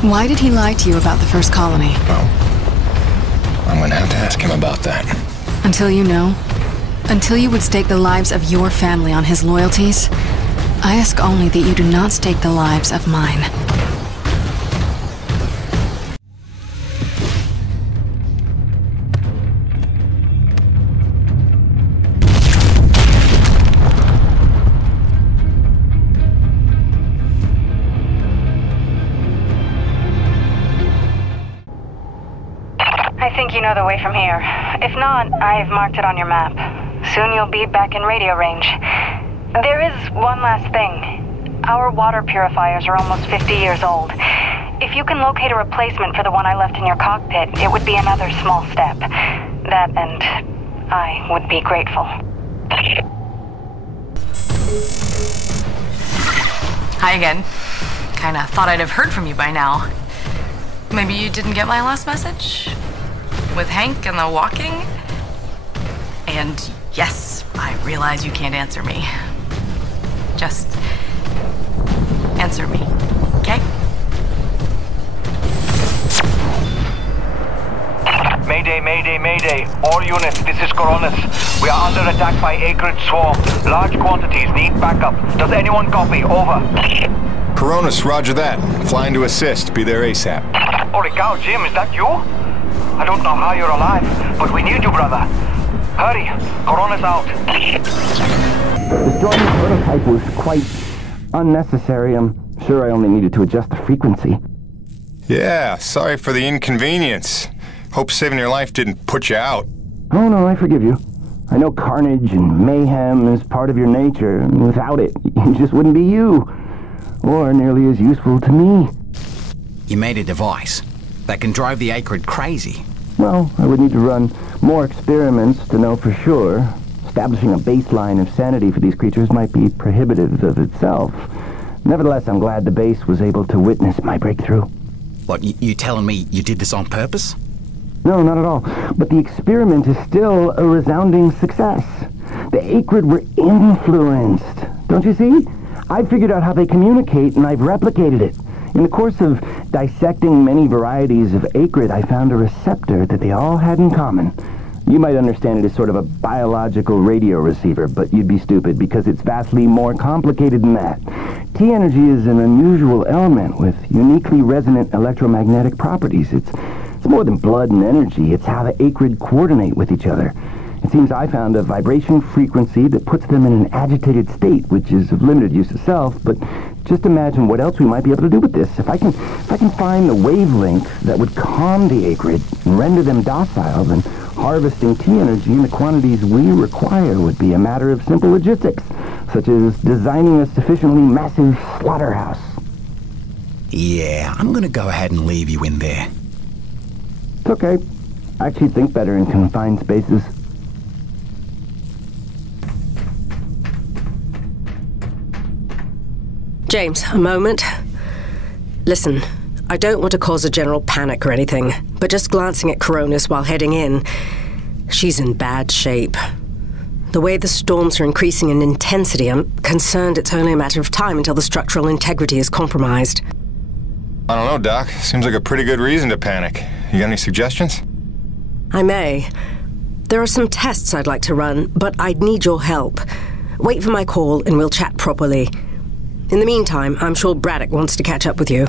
why did he lie to you about the first colony? Oh, I'm gonna have to ask him about that. Until you know? Until you would stake the lives of your family on his loyalties? I ask only that you do not stake the lives of mine. I think you know the way from here. If not, I've marked it on your map. Soon you'll be back in radio range. There is one last thing. Our water purifiers are almost 50 years old. If you can locate a replacement for the one I left in your cockpit, it would be another small step. That and I would be grateful. Hi again. Kinda thought I'd have heard from you by now. Maybe you didn't get my last message? With Hank and the walking? And yes, I realize you can't answer me. Just answer me, okay? Mayday, mayday, mayday. All units, this is Coronis. We are under attack by Acrid Swarm. Large quantities need backup. Does anyone copy? Over. Coronis, roger that. Flying to assist. Be there ASAP. Holy cow, Jim, is that you? I don't know how you're alive, but we need you, brother. Hurry. Coronis out. Destroying the prototype was quite unnecessary. I'm sure I only needed to adjust the frequency. Yeah, sorry for the inconvenience. Hope saving your life didn't put you out. Oh no, I forgive you. I know carnage and mayhem is part of your nature, and without it, you just wouldn't be you. Or nearly as useful to me. You made a device that can drive the Acrid crazy. Well, I would need to run more experiments to know for sure. Establishing a baseline of sanity for these creatures might be prohibitive of itself. Nevertheless, I'm glad the base was able to witness my breakthrough. What, you telling me you did this on purpose? No, not at all. But the experiment is still a resounding success. The Acrid were influenced. Don't you see? I've figured out how they communicate, and I've replicated it. In the course of dissecting many varieties of Acrid, I found a receptor that they all had in common. You might understand it as sort of a biological radio receiver, but you'd be stupid because it's vastly more complicated than that. T-energy is an unusual element with uniquely resonant electromagnetic properties. It's more than blood and energy. It's how the Acrid coordinate with each other. It seems I found a vibration frequency that puts them in an agitated state, which is of limited use itself, but just imagine what else we might be able to do with this. If I can find the wavelength that would calm the Acrid and render them docile, then harvesting T-energy in the quantities we require would be a matter of simple logistics, such as designing a sufficiently massive slaughterhouse. Yeah, I'm gonna go ahead and leave you in there. It's okay. I actually think better in confined spaces. James, a moment. Listen, I don't want to cause a general panic or anything, but just glancing at Coronis while heading in, she's in bad shape. The way the storms are increasing in intensity, I'm concerned it's only a matter of time until the structural integrity is compromised. I don't know, Doc. Seems like a pretty good reason to panic. You got any suggestions? I may. There are some tests I'd like to run, but I'd need your help. Wait for my call and we'll chat properly. In the meantime, I'm sure Braddock wants to catch up with you.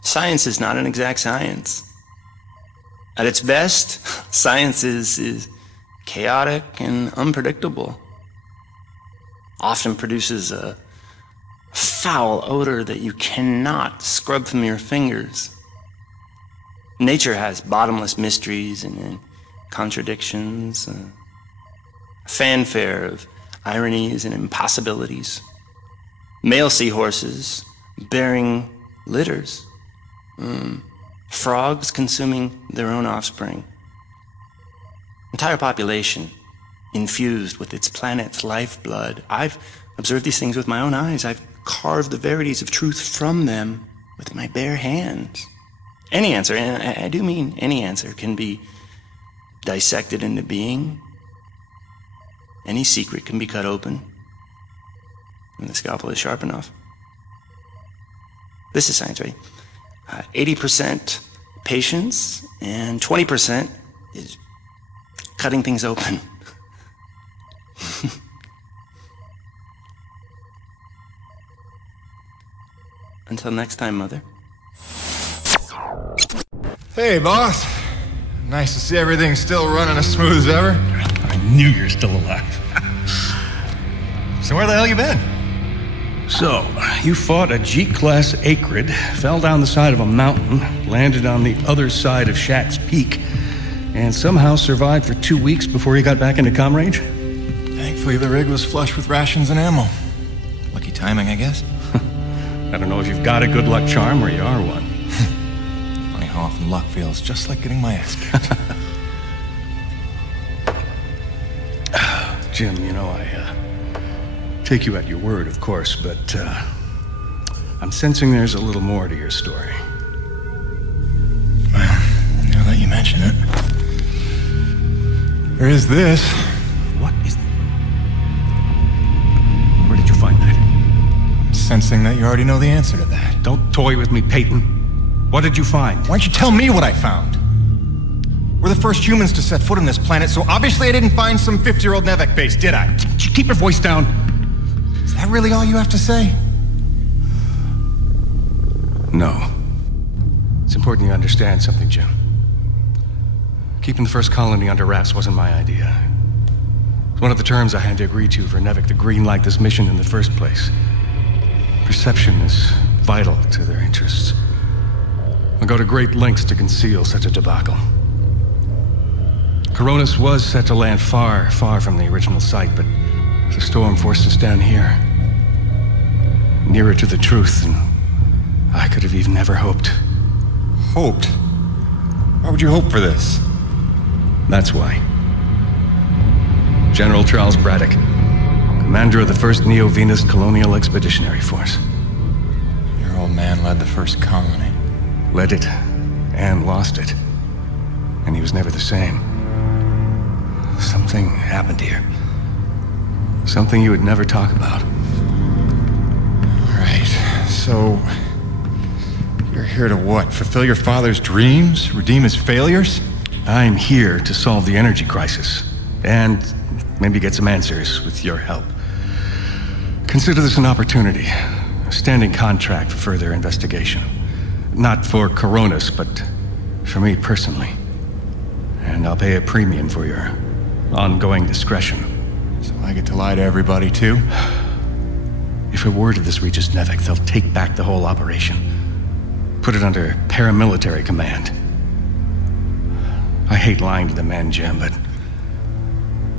Science is not an exact science. At its best, science is chaotic and unpredictable. Often produces a foul odor that you cannot scrub from your fingers. Nature has bottomless mysteries and contradictions, a fanfare of ironies and impossibilities. Male seahorses bearing litters. Frogs consuming their own offspring. Entire population infused with its planet's lifeblood. I've observed these things with my own eyes. I've carved the verities of truth from them with my bare hands. Any answer, and I do mean any answer, can be dissected into being. Any secret can be cut open when the scalpel is sharp enough. This is science, right? 80% patience and 20% is cutting things open. Until next time, Mother. Hey, boss. Nice to see everything still running as smooth as ever. I knew you're still alive. So where the hell you been? So, you fought a G-class Acrid, fell down the side of a mountain, landed on the other side of Shack's Peak, and somehow survived for 2 weeks before you got back into comm range? Thankfully, the rig was flush with rations and ammo. Lucky timing, I guess. I don't know if you've got a good luck charm or you are one. Funny how often luck feels just like getting my ass kicked. Jim, you know, I take you at your word, of course, but I'm sensing there's a little more to your story. Well, now that you mention it. There is this. What is... Where did you find that? I'm sensing that you already know the answer to that. Don't toy with me, Peyton. What did you find? Why don't you tell me what I found? We're the first humans to set foot on this planet, so obviously I didn't find some 50-year-old Nevek base, did I? Keep your voice down. Is that really all you have to say? No. It's important you understand something, Jim. Keeping the first colony under wraps wasn't my idea. It's one of the terms I had to agree to for Nevek to greenlight this mission in the first place. Perception is vital to their interests. I'll go to great lengths to conceal such a debacle. Coronis was set to land far, far from the original site, but the storm forced us down here. Nearer to the truth than I could have even ever hoped. Hoped? Why would you hope for this? That's why. General Charles Braddock, commander of the 1st Neo-Venus Colonial Expeditionary Force. Your old man led the first colony. Led it, and lost it. And he was never the same. Something happened here. Something you would never talk about. All right, so... you're here to what? Fulfill your father's dreams? Redeem his failures? I'm here to solve the energy crisis. And maybe get some answers with your help. Consider this an opportunity. A standing contract for further investigation. Not for Coronis, but for me personally. And I'll pay a premium for your ongoing discretion. So I get to lie to everybody, too? If a word of this reaches Nevek, they'll take back the whole operation. Put it under paramilitary command. I hate lying to the men, Jim, but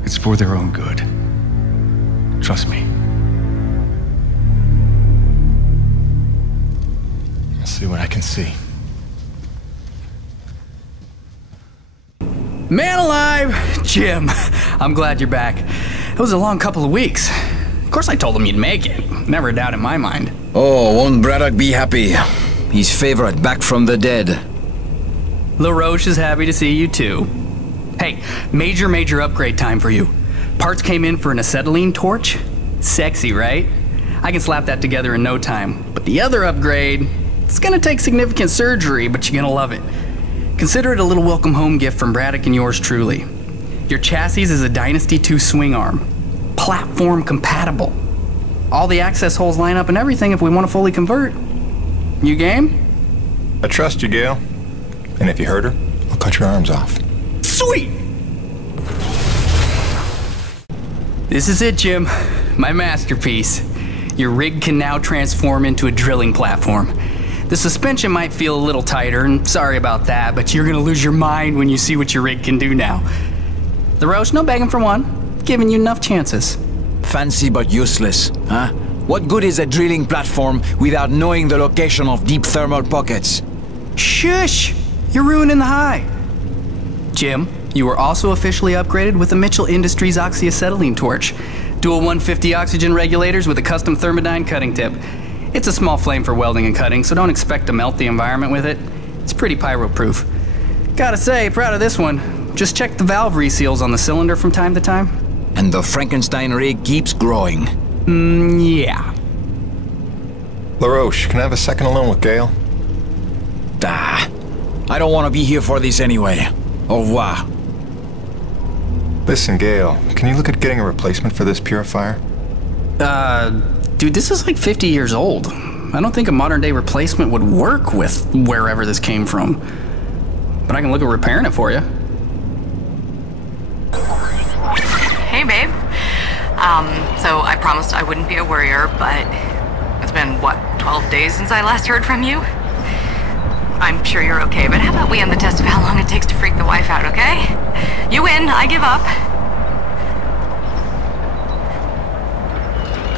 it's for their own good. Trust me. I'll see what I can see. Man alive! Jim, I'm glad you're back. It was a long couple of weeks. Of course I told him you'd make it. Never a doubt in my mind. Oh, won't Braddock be happy? His favorite back from the dead. LaRoche is happy to see you too. Hey, major upgrade time for you. Parts came in for an acetylene torch. Sexy, right? I can slap that together in no time. But the other upgrade, it's gonna take significant surgery, but you're gonna love it. Consider it a little welcome home gift from Braddock and yours truly. Your chassis is a Dynasty 2 swing arm. Platform compatible. All the access holes line up and everything if we want to fully convert. You game? I trust you, Gale. And if you hurt her, I'll cut your arms off. Sweet! This is it, Jim. My masterpiece. Your rig can now transform into a drilling platform. The suspension might feel a little tighter, and sorry about that, but you're gonna lose your mind when you see what your rig can do now. LaRoche, no begging for one. Giving you enough chances. Fancy but useless, huh? What good is a drilling platform without knowing the location of deep thermal pockets? Shush! You're ruining the high. Jim, you were also officially upgraded with the Mitchell Industries oxyacetylene torch. Dual 150 oxygen regulators with a custom thermodyne cutting tip. It's a small flame for welding and cutting, so don't expect to melt the environment with it. It's pretty pyro-proof. Gotta say, proud of this one. Just check the valve reseals on the cylinder from time to time. And the Frankenstein rig keeps growing. Yeah. LaRoche, can I have a second alone with Gale? I don't want to be here for this anyway. Au revoir. Listen, Gale, can you look at getting a replacement for this purifier? Dude, this is like 50 years old. I don't think a modern day replacement would work with wherever this came from. But I can look at repairing it for you. Hey, babe. So I promised I wouldn't be a worrier, but it's been, what, 12 days since I last heard from you? I'm sure you're okay, but how about we end the test of how long it takes to freak the wife out, okay? You win, I give up.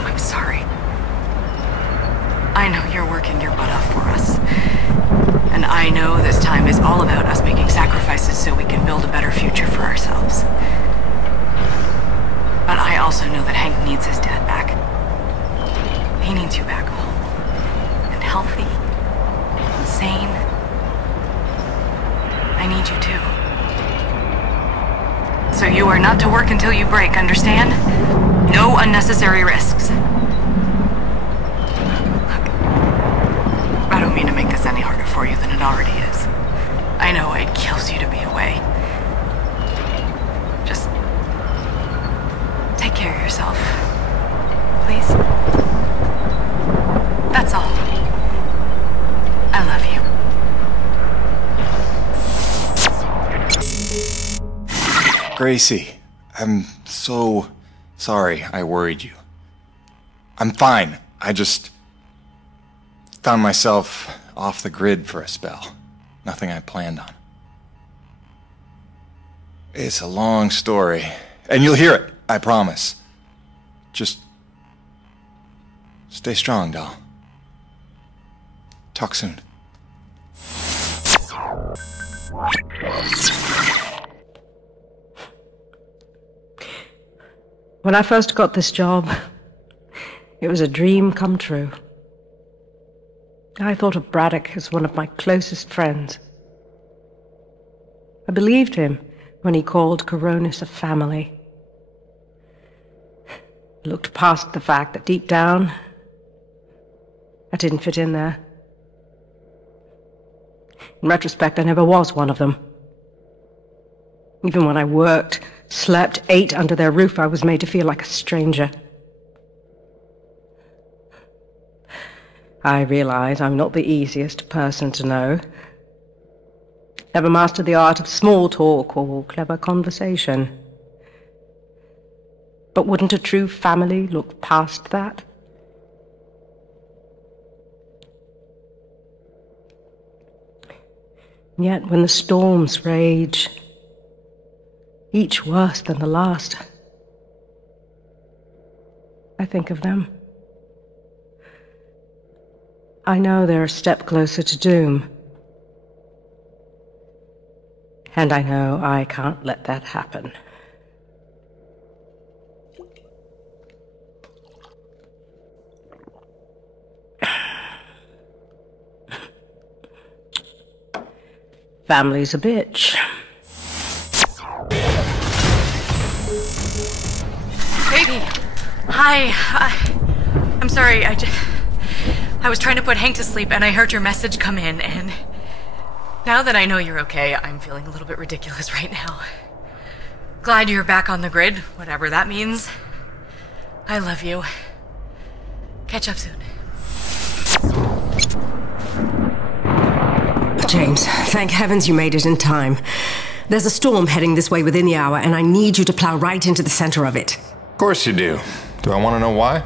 I'm sorry. I know you're working your butt off for us. And I know this time is all about us making sacrifices so we can build a better future for ourselves. But I also know that Hank needs his dad back. He needs you back home. And healthy. And sane. I need you too. So you are not to work until you break, understand? No unnecessary risks. Look, I don't mean to make this any harder for you than it already is. I know it kills you to be away. Just take care of yourself. Please? That's all. I love you. Gracie, I'm so sorry I worried you. I'm fine. I just found myself off the grid for a spell. Nothing I planned on. It's a long story, and you'll hear it, I promise. Just stay strong, doll. Talk soon. When I first got this job, it was a dream come true. I thought of Braddock as one of my closest friends. I believed him when he called Coronis a family. I looked past the fact that deep down, I didn't fit in there. In retrospect, I never was one of them. Even when I worked, slept, ate under their roof, I was made to feel like a stranger. I realize I'm not the easiest person to know. Never mastered the art of small talk or clever conversation. But wouldn't a true family look past that? And yet, when the storms rage, each worse than the last, I think of them. I know they're a step closer to doom. And I know I can't let that happen. Family's a bitch. Baby! Hi. I'm sorry, I was trying to put Hank to sleep and I heard your message come in, and now that I know you're okay, I'm feeling a little bit ridiculous right now. Glad you're back on the grid, whatever that means. I love you. Catch up soon. James, thank heavens you made it in time. There's a storm heading this way within the hour, and I need you to plow right into the center of it. Of course you do. Do I want to know why?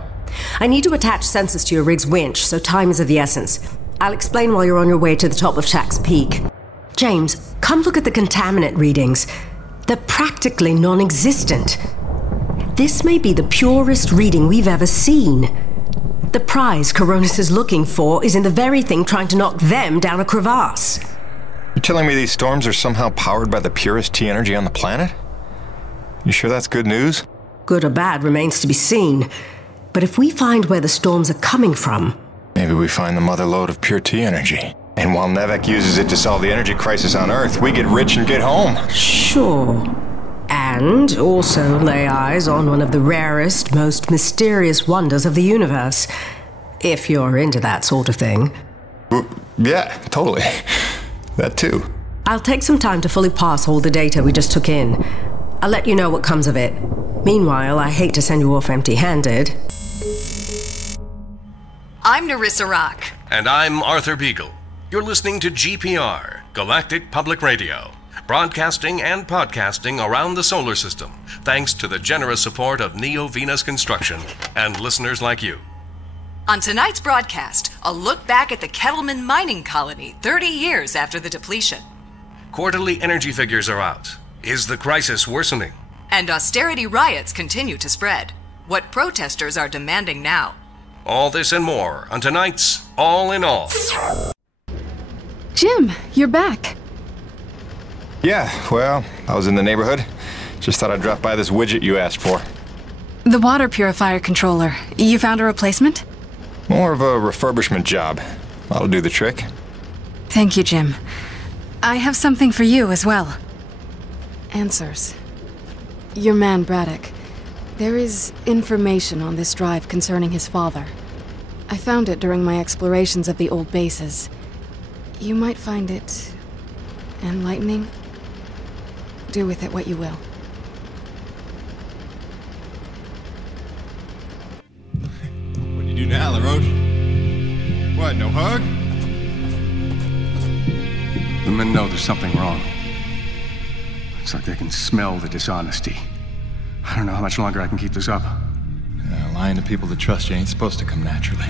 I need to attach sensors to your rig's winch, so time is of the essence. I'll explain while you're on your way to the top of Shack's Peak. James, come look at the contaminant readings. They're practically non-existent. This may be the purest reading we've ever seen. The prize Coronis is looking for is in the very thing trying to knock them down a crevasse. You're telling me these storms are somehow powered by the purest T energy on the planet? You sure that's good news? Good or bad remains to be seen. But if we find where the storms are coming from... Maybe we find the mother lode of pure T energy. And while Nevek uses it to solve the energy crisis on Earth, we get rich and get home. Sure. And also lay eyes on one of the rarest, most mysterious wonders of the universe. If you're into that sort of thing. Yeah, totally. That too. I'll take some time to fully parse all the data we just took in. I'll let you know what comes of it. Meanwhile, I hate to send you off empty-handed. I'm Nerissa Rock. And I'm Arthur Beagle. You're listening to GPR, Galactic Public Radio, broadcasting and podcasting around the solar system, thanks to the generous support of Neo Venus Construction and listeners like you. On tonight's broadcast, a look back at the Kettleman mining colony 30 years after the depletion. Quarterly energy figures are out. Is the crisis worsening? And austerity riots continue to spread. What protesters are demanding now? All this and more on tonight's All in All. Jim, you're back. Yeah, well, I was in the neighborhood. Just thought I'd drop by this widget you asked for. The water purifier controller. You found a replacement? More of a refurbishment job. That'll do the trick. Thank you, Jim. I have something for you as well. Answers. Your man, Braddock. There is information on this drive concerning his father. I found it during my explorations of the old bases. You might find it enlightening. Do with it what you will. What do you do now, LaRoche? What, no hug? The men know there's something wrong. It's like they can smell the dishonesty. I don't know how much longer I can keep this up. Lying to people that trust you ain't supposed to come naturally.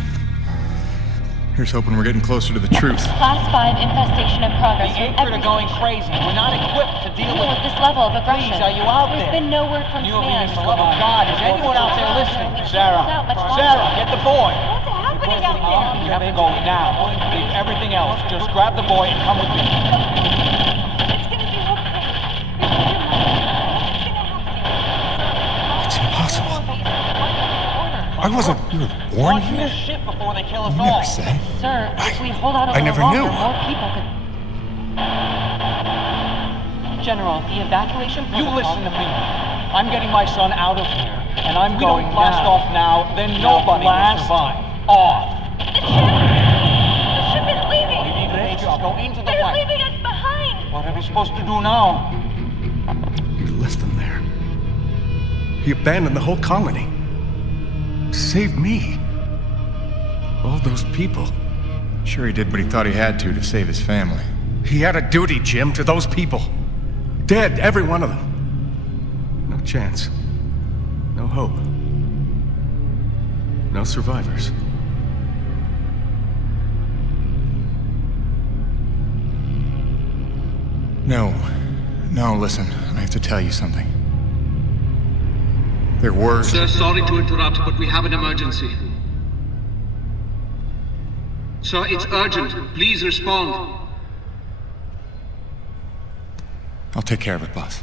Here's hoping we're getting closer to the truth. Class 5 infestation in progress. The Acrid are going crazy. We're not equipped to deal with this level of aggression. Please, are you out there? There's been no word from command. For the love of God, is anyone out there listening? Sarah, get the boy. What's happening out there? You have to go now. Leave everything else. Just grab the boy and come with me. It's gonna be okay. It's impossible. I wasn't born here. Shit before they kill us You never said. Sir, if we hold out a I little never longer, knew. more people could... General, the evacuation You protocol... listen to me. I'm getting my son out of here, and I'm going now. Blast off now, then nobody will survive. Off. The ship is leaving! Go into the They're light. leaving us behind! What are we supposed to do now? You left them there. He abandoned the whole colony. Saved me. All those people. Sure, he did what he thought he had to save his family. He had a duty, Jim, to those people. Dead, every one of them. No chance. No hope. No survivors. No, listen, I have to tell you something. There were... Sir, sorry to interrupt, but we have an emergency. Sir, it's urgent. Please respond. I'll take care of it, boss.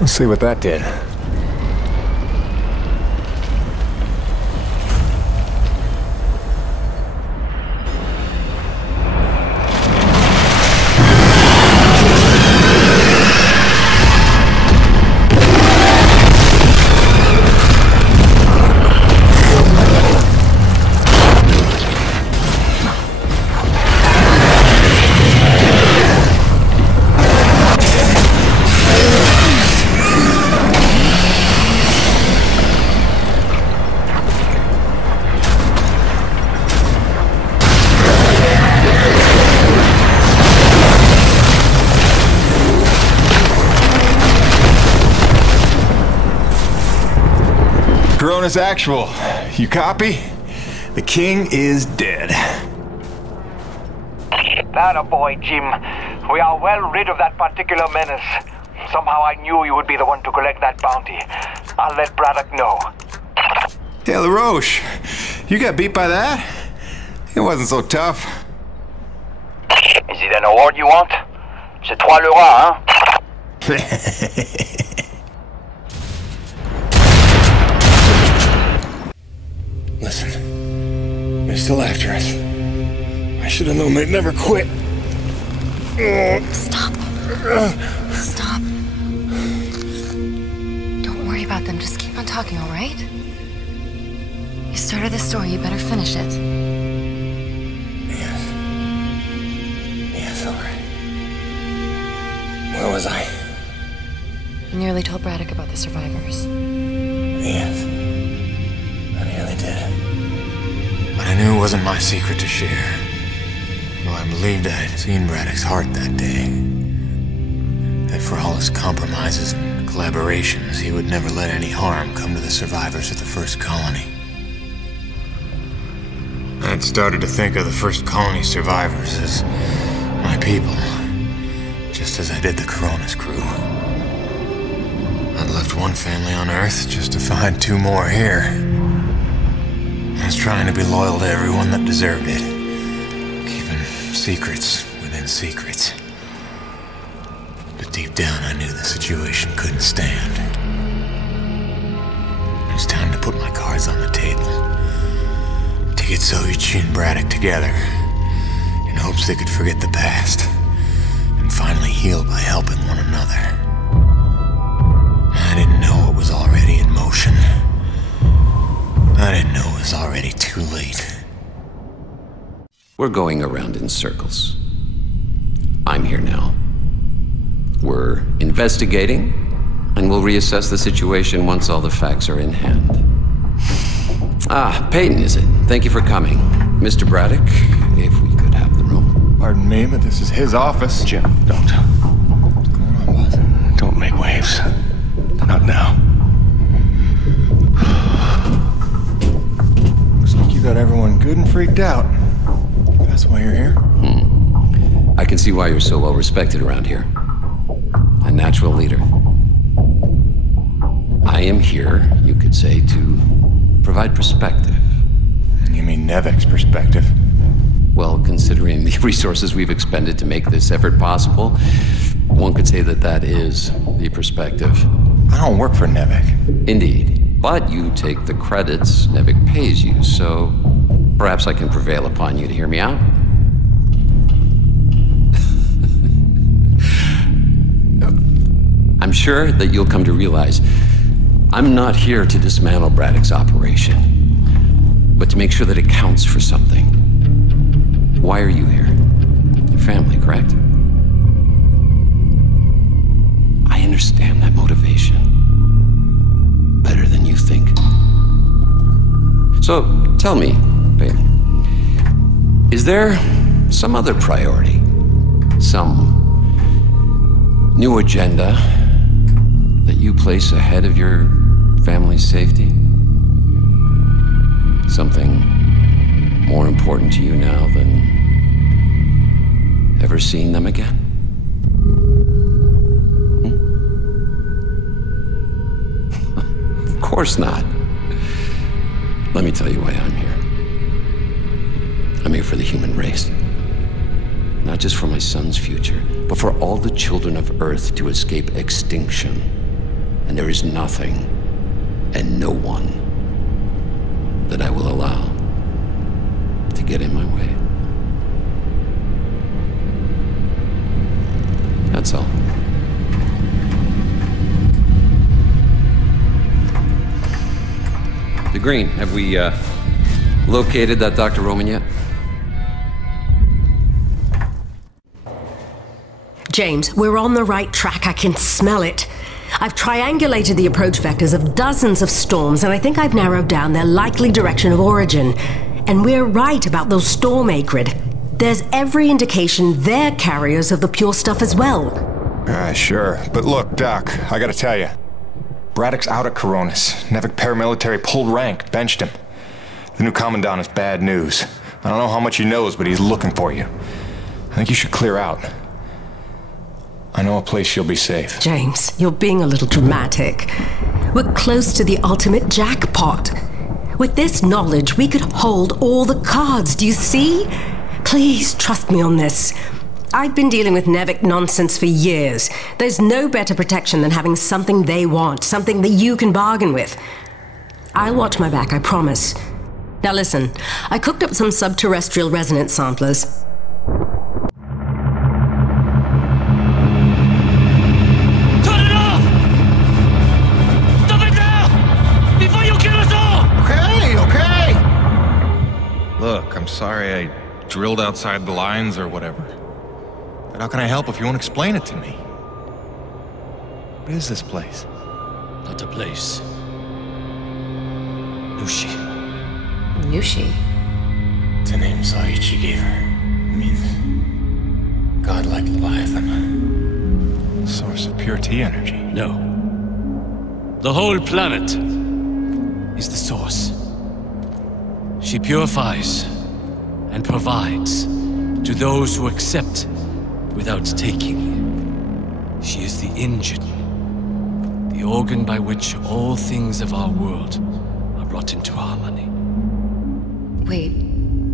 Let's see what that did. Cronus Actual, you copy? The king is dead. That boy, Jim. We are well rid of that particular menace. Somehow I knew you would be the one to collect that bounty. I'll let Braddock know. Hey, LaRoche, you got beat by that? It wasn't so tough. Is it an award you want? C'est toi le roi, hein? Listen, they're still after us. I should have known they'd never quit. Stop. Stop. Don't worry about them. Just keep on talking, all right? You started this story. You better finish it. Yes, all right. Where was I? You nearly told Braddock about the survivors. Yes. I nearly did. But I knew it wasn't my secret to share. Though I believed I had seen Braddock's heart that day. That for all his compromises and collaborations, he would never let any harm come to the survivors of the first colony. I had started to think of the first colony survivors as my people. just as I did the Coronis crew. I left one family on Earth just to find 2 more here. I was trying to be loyal to everyone that deserved it, keeping secrets within secrets. But deep down, I knew the situation couldn't stand. It was time to put my cards on the table, to get Soichi and Braddock together, in hopes they could forget the past, and finally heal by helping one another. I didn't know it was already in motion. I didn't know it was already too late. We're going around in circles. I'm here now. We're investigating, and we'll reassess the situation once all the facts are in hand. Ah, Peyton, is it? Thank you for coming. Mr. Braddock, if we could have the room. Pardon me, but this is his office. Jim, don't. What's going on, Buzz? Don't make waves. Not now. Looks like you got everyone good and freaked out. That's why you're here? I can see why you're so well respected around here. A natural leader. I am here, you could say, to provide perspective. You mean Nevik's perspective? Well, considering the resources we've expended to make this effort possible, one could say that that is the perspective. I don't work for Nevik. Indeed. But you take the credits Nevik pays you, so perhaps I can prevail upon you to hear me out. I'm sure that you'll come to realize I'm not here to dismantle Braddock's operation, but to make sure that it counts for something. Why are you here? Your family, correct? I understand that motivation better than you think. So, tell me, Peyton, is there some other priority? Some new agenda that you place ahead of your family's safety? Something more important to you now than ever seeing them again? Of course not. Let me tell you why I'm here. I'm here for the human race. Not just for my son's future, but for all the children of Earth to escape extinction. And there is nothing and no one that I will allow to get in my way. That's all. The Green, have we located that Dr. Roman yet? James, we're on the right track. I can smell it. I've triangulated the approach vectors of dozens of storms, and I think I've narrowed down their likely direction of origin. And we're right about those storm acrid. There's every indication they're carriers of the pure stuff as well. Sure. But look, Doc, I gotta tell you. Braddock's out at Coronis. Nevik paramilitary pulled rank, benched him. The new commandant is bad news. I don't know how much he knows, but he's looking for you. I think you should clear out. I know a place you'll be safe. James, you're being a little dramatic. We're close to the ultimate jackpot. With this knowledge, we could hold all the cards, do you see? Please trust me on this. I've been dealing with Nevik nonsense for years. There's no better protection than having something they want, something that you can bargain with. I'll watch my back, I promise. Now listen, I cooked up some subterrestrial resonance samplers. Look, I'm sorry I drilled outside the lines or whatever. But how can I help if you won't explain it to me? What is this place? Not a place. Nushi. Nushi? It's a name Soichi gave her. It means godlike Leviathan. Source of pure T energy. No. The whole planet is the source. She purifies and provides to those who accept without taking. She is the engine, the organ by which all things of our world are brought into harmony. Wait,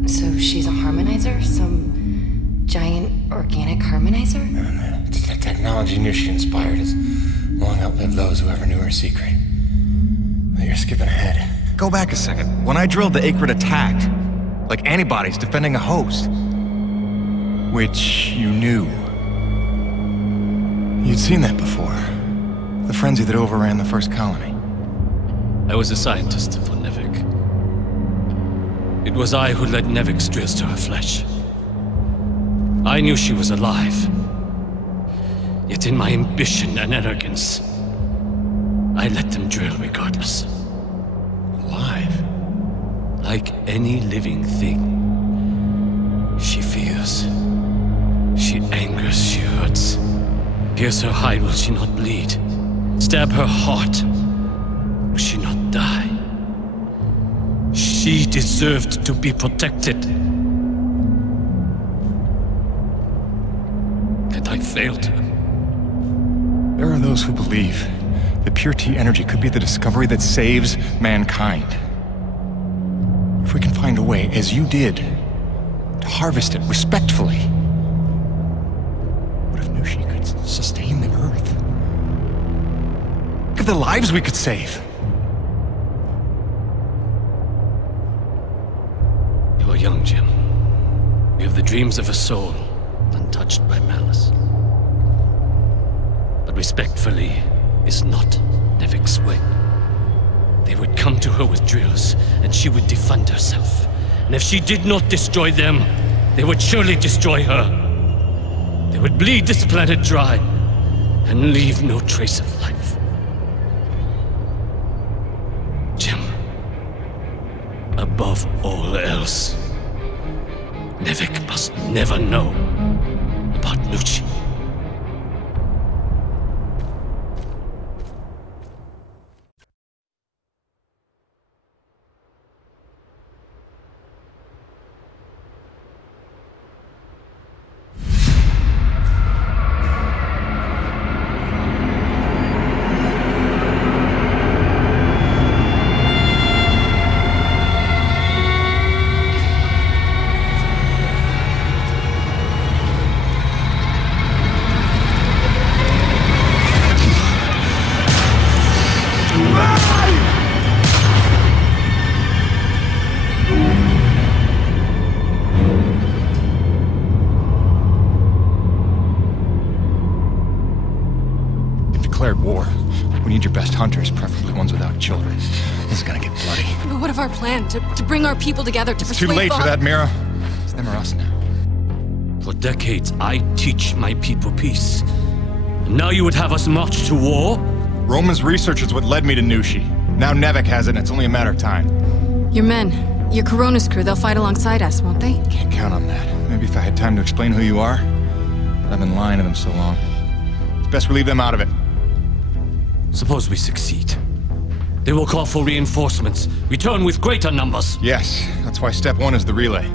so she's a harmonizer? Some giant organic harmonizer? The technology Nushi inspired has long outlived those who ever knew her secret. But you're skipping ahead. Go back a second. When I drilled, the Akrid attacked. Like antibodies defending a host. Which you knew. You'd seen that before. The frenzy that overran the first colony. I was a scientist for Nevik. It was I who led Nevik's drills to her flesh. I knew she was alive. Yet in my ambition and arrogance, I let them drill regardless. Alive? Like any living thing. She fears. She angers, she hurts. Pierce her hide, will she not bleed? Stab her heart, will she not die? She deserved to be protected. And I failed her. There are those who believe that pure T energy could be the discovery that saves mankind. If we can find a way, as you did, to harvest it respectfully. What if Nushi could sustain the Earth? Look at the lives we could save. You are young, Jim. You have the dreams of a soul, untouched by malice. But respectfully is not Nevik's way. They would come to her with drills, and she would defend herself. And if she did not destroy them, they would surely destroy her. They would bleed this planet dry, and leave no trace of life. Jim, above all else, Nevik must never know about Nushi. War. We need your best hunters, preferably ones without children. This is gonna get bloody. But what of our plan? To bring our people together, to persuade Too late Vaughn? for that, Mira. It's them or us now. For decades, I teach my people peace. And now you would have us march to war? Roman's research is what led me to Nushi. Now Nevik has it, and it's only a matter of time. Your men, your Coronis crew, they'll fight alongside us, won't they? Can't count on that. Maybe if I had time to explain who you are. But I've been lying to them so long. It's best we leave them out of it. Suppose we succeed. They will call for reinforcements. Return with greater numbers. Yes, that's why step one is the relay.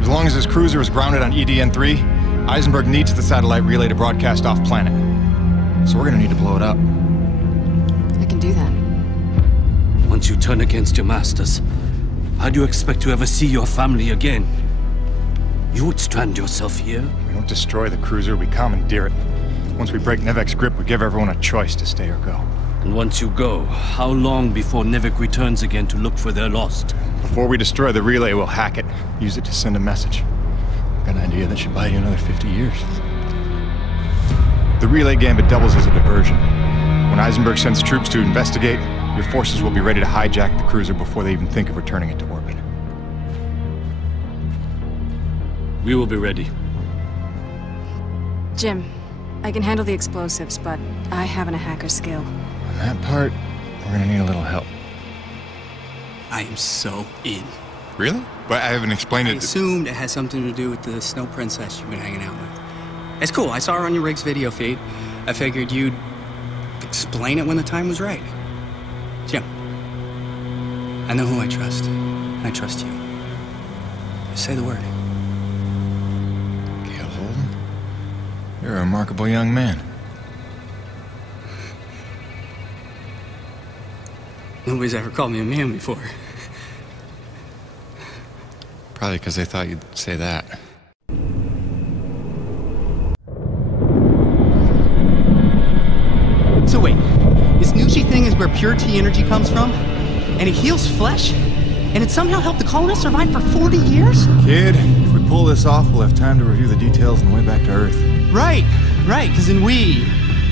As long as his cruiser is grounded on EDN-3, Eisenberg needs the satellite relay to broadcast off-planet. So we're gonna need to blow it up. I can do that. Once you turn against your masters, how do you expect to ever see your family again? You would strand yourself here? We don't destroy the cruiser, we commandeer it. Once we break Nevik's grip, we give everyone a choice to stay or go. And once you go, how long before Nevik returns again to look for their lost? Before we destroy the relay, we'll hack it. Use it to send a message. Got an idea that should buy you another 50 years. The relay gambit doubles as a diversion. When Eisenberg sends troops to investigate, your forces will be ready to hijack the cruiser before they even think of returning it to orbit. We will be ready. Jim, I can handle the explosives, but I haven't a hacker skill. On that part, we're gonna need a little help. I am so in. Really? But I haven't explained I it. assumed it has something to do with the snow princess you've been hanging out with. It's cool. I saw her on your rig's video feed. I figured you'd explain it when the time was right. Jim, I know who I trust. I trust you. Just say the word. Gale Holden? You're a remarkable young man. Nobody's ever called me a man before. Probably because they thought you'd say that. So wait, this Nushi thing is where pure T energy comes from? And it heals flesh? And it somehow helped the colonists survive for 40 years? Kid, if we pull this off, we'll have time to review the details on the way back to Earth. Right, because then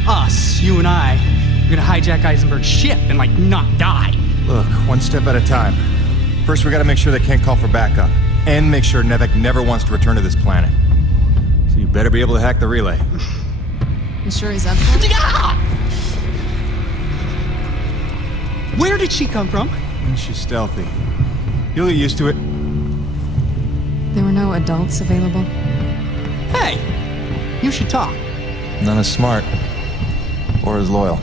us, you and I, we're gonna hijack Eisenberg's ship and, like, not die. Look, one step at a time. First, we gotta make sure they can't call for backup. And make sure Nevek never wants to return to this planet. So you better be able to hack the relay. You sure he's up for it? Yeah! Where did she come from? She's stealthy. You'll get used to it. There were no adults available? Hey! You should talk. None as smart. Or as loyal.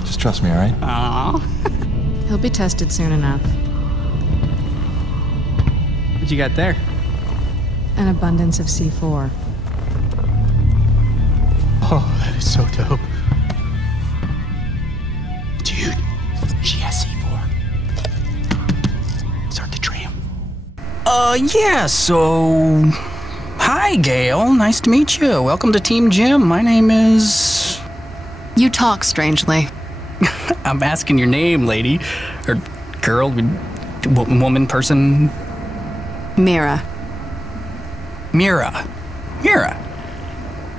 Just trust me, alright? Aww. He'll be tested soon enough. What you got there? An abundance of C4. Oh, that is so dope. Dude, she has C4. Start the tram. Yeah, so... Hi, Gail. Nice to meet you. Welcome to Team Jim. My name is... You talk strangely. I'm asking your name, lady. Or girl, woman, person... Mira. Mira.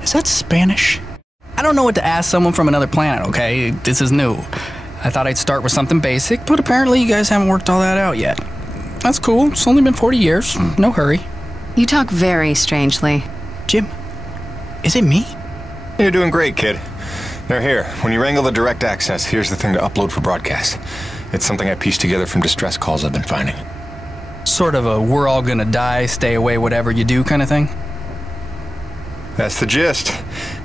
Is that Spanish? I don't know what to ask someone from another planet, okay? This is new. I thought I'd start with something basic, but apparently you guys haven't worked all that out yet. That's cool. It's only been 40 years. No hurry. You talk very strangely. Jim, is it me? You're doing great, kid. They're here. When you wrangle the direct access, here's the thing to upload for broadcast. It's something I pieced together from distress calls I've been finding. Sort of a we're all gonna die, stay away, whatever you do kind of thing? That's the gist.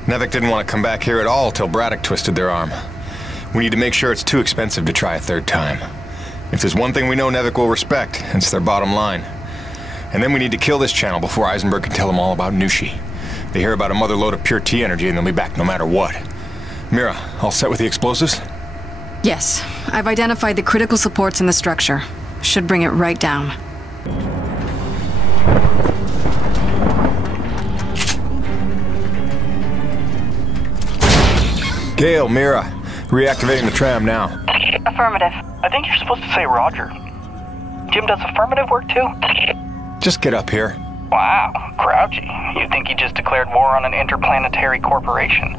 Nevek didn't want to come back here at all till Braddock twisted their arm. We need to make sure it's too expensive to try a third time. If there's one thing we know Nevek will respect, it's their bottom line. And then we need to kill this channel before Eisenberg can tell them all about Nushi. They hear about a mother load of pure T energy and they'll be back no matter what. Mira, all set with the explosives? Yes. I've identified the critical supports in the structure. Should bring it right down. Gail, Mira, reactivating the tram now. Affirmative. I think you're supposed to say Roger. Jim does affirmative work too? Just get up here. Wow, grouchy. You'd think he just declared war on an interplanetary corporation.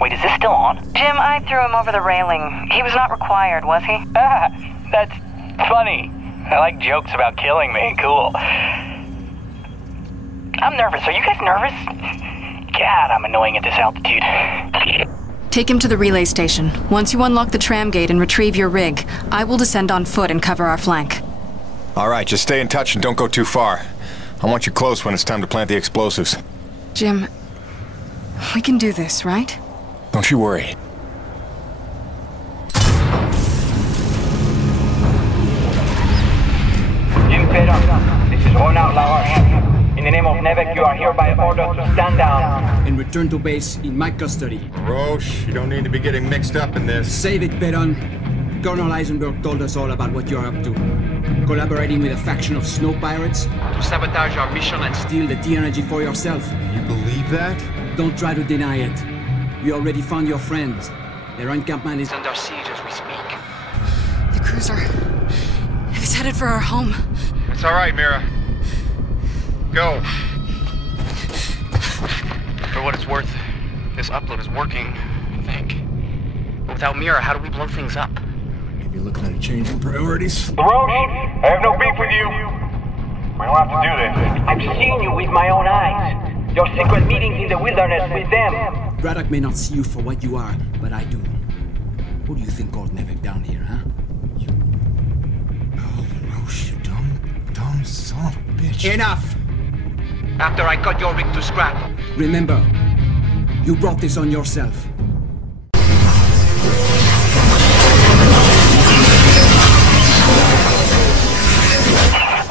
Wait, is this still on? Jim, I threw him over the railing. He was not required, was he? Ah, that's funny. I like jokes about killing me. Cool. I'm nervous. Are you guys nervous? God, I'm annoying at this altitude. Take him to the relay station. Once you unlock the tram gate and retrieve your rig, I will descend on foot and cover our flank. All right, just stay in touch and don't go too far. I want you close when it's time to plant the explosives. Jim, we can do this, right? Don't you worry. Jim Perron, this is Ronald Lauer. In the name of Nevek, you are hereby ordered to stand down. And return to base in my custody. Roche, you don't need to be getting mixed up in this. Save it, Perron. Colonel Eisenberg told us all about what you're up to. Collaborating with a faction of snow pirates to sabotage our mission and steal the T energy for yourself. You believe that? Don't try to deny it. We already found your friends. Their encampment is under siege as we speak. The cruiser is headed for our home. It's all right, Mira. Go. For what it's worth, this upload is working, I think. But without Mira, how do we blow things up? Maybe looking at a change in priorities. Roche, I have no beef with you. We don't have to do this. I've seen you with my own eyes. Your secret meetings in the wilderness with them. Braddock may not see you for what you are, but I do. Who do you think called Nevek down here, huh? Oh, Roche, you dumb son of a bitch. Enough! After I cut your rig to scrap. Remember, you brought this on yourself.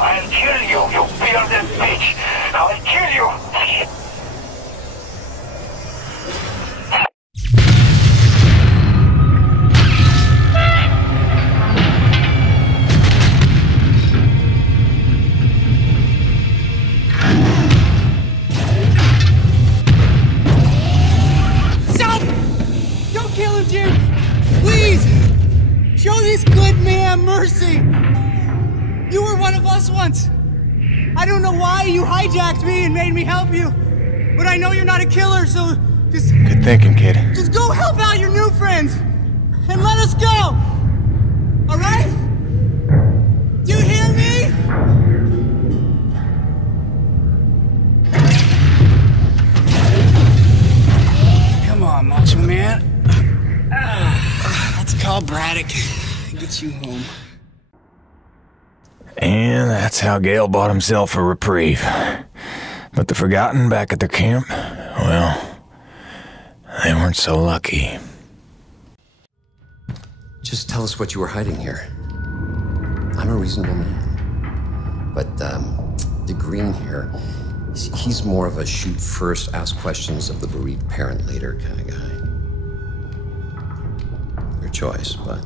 I'll kill you, you bearded bitch! I'll kill you! Don't kill him, Jim! Please! Show this good man mercy! You were one of us once. I don't know why you hijacked me and made me help you, but I know you're not a killer, so just... Good thinking, kid. Just go help out your new friends, and let us go! Alright? Do you hear me? Come on, Macho Man. Let's call Braddock. Get you home. And that's how Gale bought himself a reprieve. But the Forgotten back at their camp, well, they weren't so lucky. Just tell us what you were hiding here. I'm a reasonable man. But, the Green here, he's more of a shoot first, ask questions of the bereaved parent later kind of guy. Your choice, but,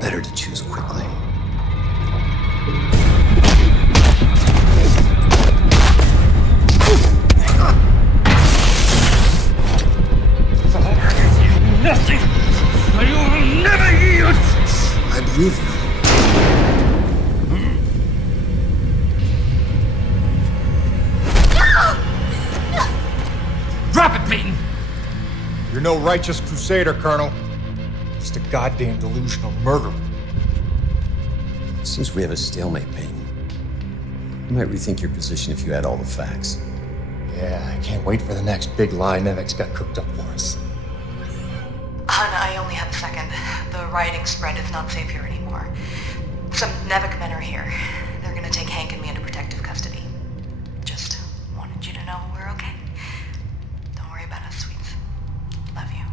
better to choose quickly. Nothing! But you will never yield! I believe you. Drop it, Peyton! You're no righteous crusader, Colonel. Just a goddamn delusional murderer. Seems we have a stalemate, Peyton. You might rethink your position if you had all the facts. Yeah, I can't wait for the next big lie Nevek's got cooked up for us. Hun, I only have a second. The rioting spread is not safe here anymore. Some Nevek men are here. They're gonna take Hank and me into protective custody. Just wanted you to know we're okay. Don't worry about us, sweets. Love you.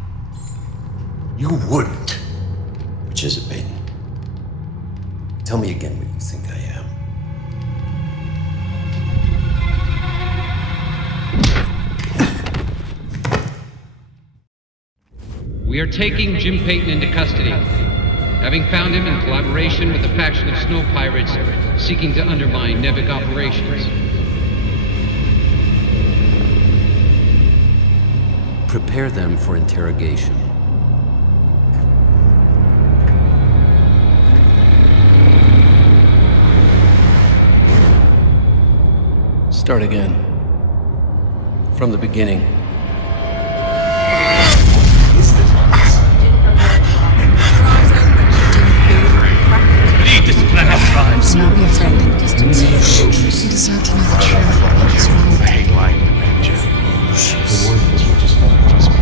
You wouldn't. Which is it, Peyton? Tell me again what you think I am. We are taking Jim Peyton into custody, having found him in collaboration with a faction of snow pirates seeking to undermine Nevek operations. Prepare them for interrogation. Start again. From the beginning. Lead this planet, tribes. Do not be afraid. You deserve to know the truth. What's wrong? I hate lying to man, Jim. The word is what just must be.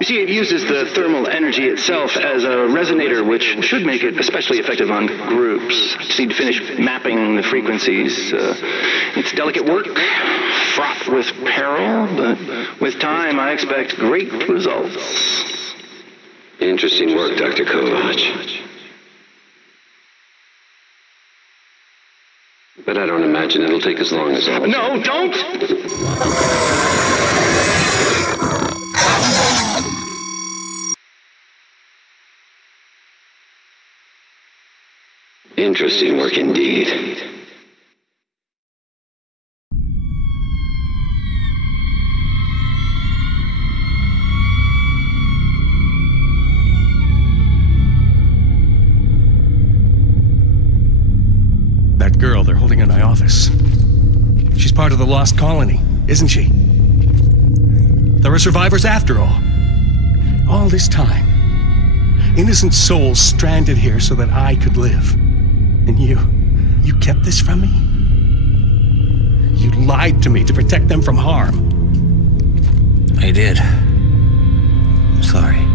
You see, it uses the thermal energy itself as a resonator, which should make it especially effective on groups. Just need to finish mapping the frequencies. It's delicate work, fraught with peril, but with time I expect great results. Interesting work, Dr. Kovach. But I don't imagine it'll take as long as all. No, don't! Interesting work indeed. That girl they're holding in my office. She's part of the Lost Colony, isn't she? There are survivors after all. All this time. Innocent souls stranded here so that I could live. And you kept this from me? You lied to me to protect them from harm. I did. I'm sorry.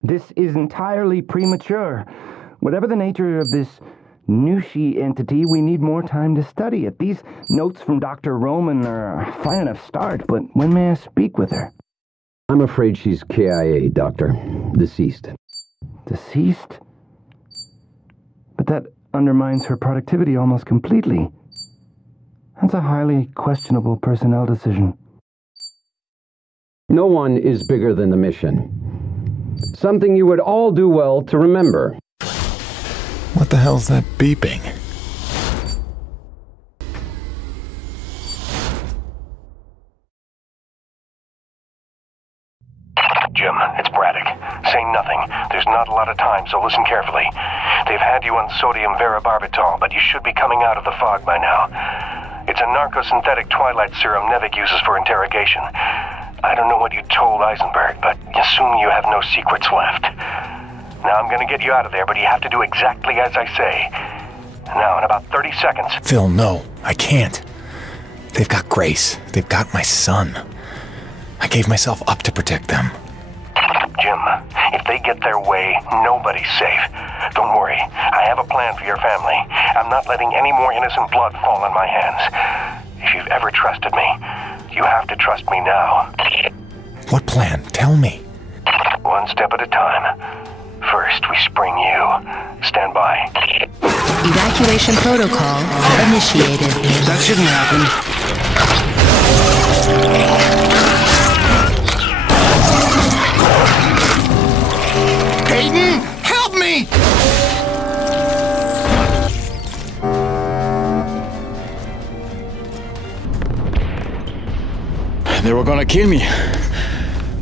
This is entirely premature. Whatever the nature of this Nushi entity, we need more time to study it. These notes from Dr. Roman are a fine enough start, but when may I speak with her? I'm afraid she's KIA, Doctor. Deceased. Deceased? But that undermines her productivity almost completely. That's a highly questionable personnel decision. No one is bigger than the mission. Something you would all do well to remember. What the hell's that beeping? Jim, it's Braddock. Say nothing. There's not a lot of time, so listen carefully. They've had you on sodium varibarbital, but you should be coming out of the fog by now. It's a narcosynthetic twilight serum Nevik uses for interrogation. I don't know what you told Eisenberg, but assume you have no secrets left. Now I'm gonna get you out of there, but you have to do exactly as I say. Now, in about 30 seconds... Phil, no, I can't. They've got Grace. They've got my son. I gave myself up to protect them. Jim, if they get their way, nobody's safe. Don't worry, I have a plan for your family. I'm not letting any more innocent blood fall on my hands. If you've ever trusted me, you have to trust me now. What plan? Tell me. One step at a time. First, we spring you. Stand by. Evacuation protocol initiated. That shouldn't happen. Hayden, help me! They were gonna kill me.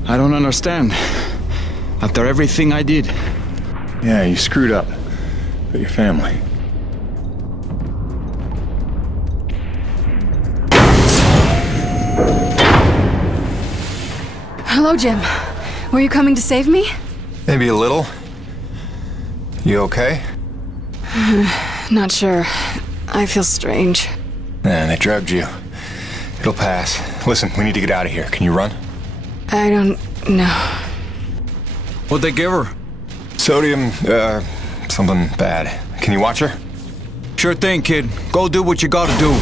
I don't understand. After everything I did. Yeah, you screwed up. But your family. Hello, Jim. Were you coming to save me? Maybe a little. You okay? Not sure. I feel strange. Nah, they drugged you. It'll pass. Listen, we need to get out of here. Can you run? I don't know. What'd they give her? Sodium, something bad. Can you watch her? Sure thing, kid. Go do what you gotta do.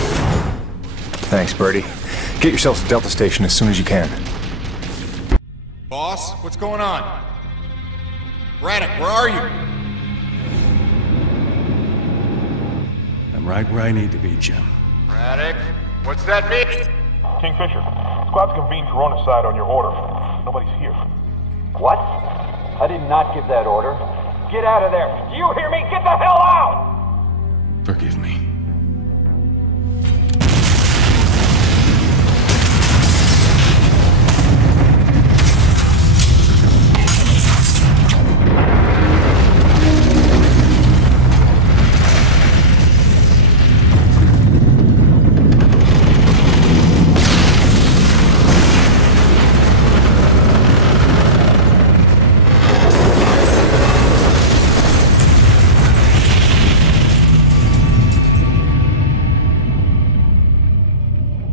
Thanks, Birdie. Get yourself to Delta Station as soon as you can. Boss, what's going on? Braddock, where are you? I'm right where I need to be, Jim. Braddock, what's that mean? Kingfisher, squad's convened Corona side on your order. Nobody's here. What? I did not give that order. Get out of there. Do you hear me? Get the hell out! Forgive me.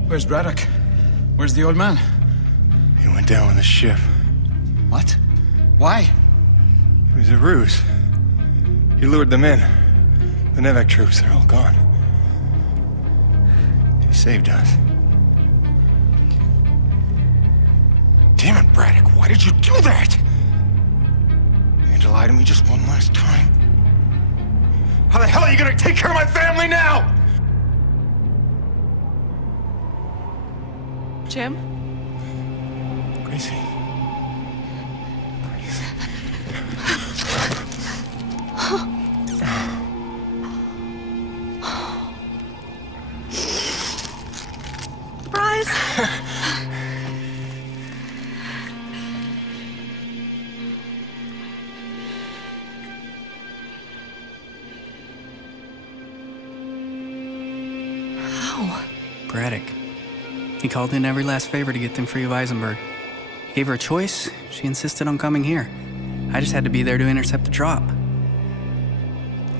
Where's Braddock? Where's the old man? He went down with the ship. What? Why? It was a ruse. He lured them in. The Nevek troops, they're all gone. He saved us. Damn it, Braddock, why did you do that? You had to lie to me just one last time. How the hell are you gonna take care of my family now? Jim? Gracie. Surprise! How? Braddock. He called in every last favor to get them free of Eisenberg. He gave her a choice. She insisted on coming here. I just had to be there to intercept the drop.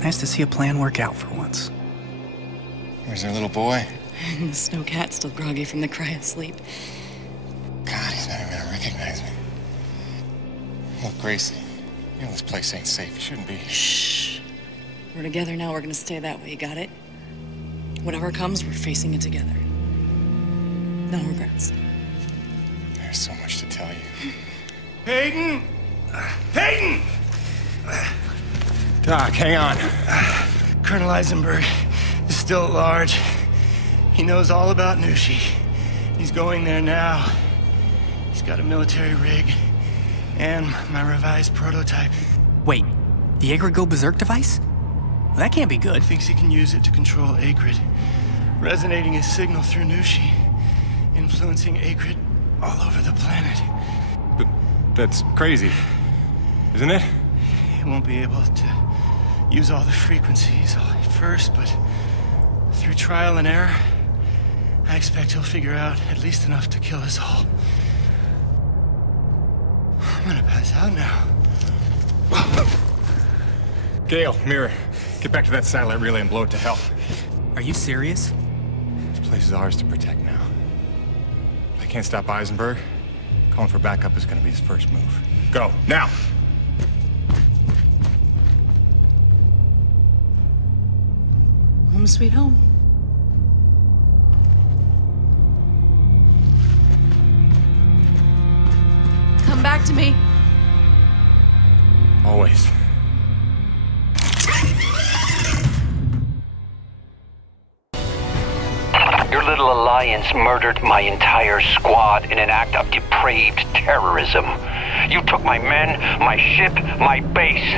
Nice to see a plan work out for once. Where's their little boy? And the snow cat's still groggy from the cryo sleep. God, he's not even gonna recognize me. Look, Gracie, you know this place ain't safe. You shouldn't be here. Shh. We're together now, we're gonna stay that way, you got it? Whatever comes, we're facing it together. No regrets. There's so much to tell you. Peyton! Peyton! Doc, hang on. Colonel Eisenberg is still at large. He knows all about Nushi. He's going there now. He's got a military rig and my revised prototype. Wait, the Akrid Go Berserk device? Well, that can't be good. Thinks he can use it to control Akrid, resonating his signal through Nushi, influencing Akrid all over the planet. But that's crazy, isn't it? He won't be able to use all the frequencies at first, but through trial and error, I expect he'll figure out at least enough to kill us all. I'm gonna pass out now. Gale, Mirror, get back to that satellite relay and blow it to hell. Are you serious? This place is ours to protect now. If I can't stop Eisenberg, calling for backup is gonna be his first move. Go, now! Home sweet home. Come back to me. Always. Your little alliance murdered my entire squad in an act of depraved terrorism. You took my men, my ship, my base.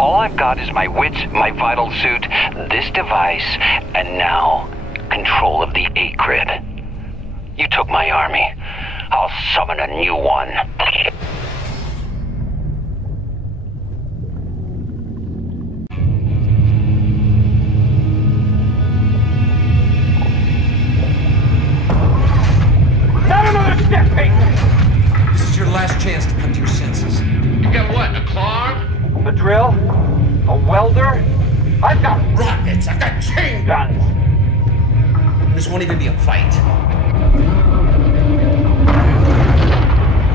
All I've got is my wits, my vital suit, this device, and now control of the Akrid. You took my army. I'll summon a new one. Not another step, Peyton! This is your last chance to come to your senses. You got what, a claw arm? A drill? A welder? I've got rockets, I've got chain guns! This won't even be a fight.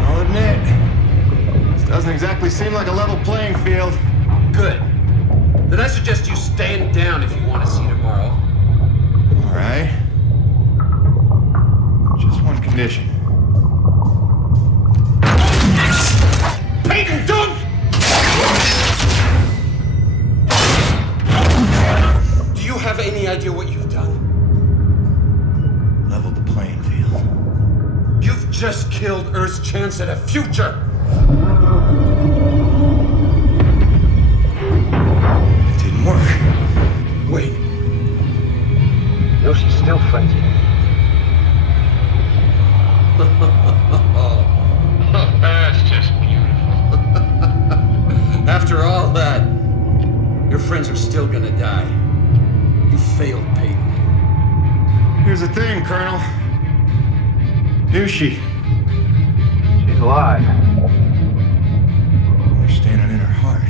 I'll admit, this doesn't exactly seem like a level playing field. Good. Then I suggest you stand down if you want to see tomorrow. All right. Just one condition. Peyton, don't! Do you have any idea what you've done? Leveled the playing field. You've just killed Earth's chance at a future! It didn't work. Wait. No, she's still frenzied. That's just beautiful. After all that, your friends are still gonna die. You failed, Peyton. Here's the thing, Colonel. Nushi. She's alive. We're standing in her heart.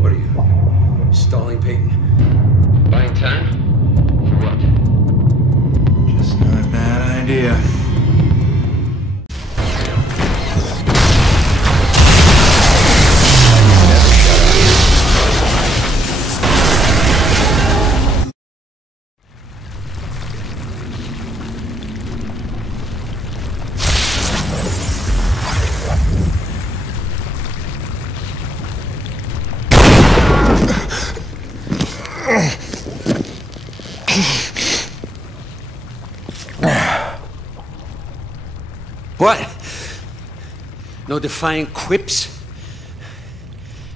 What are you, stalling, Peyton? Buying time? For what? Just not a bad idea. What? No defiant quips?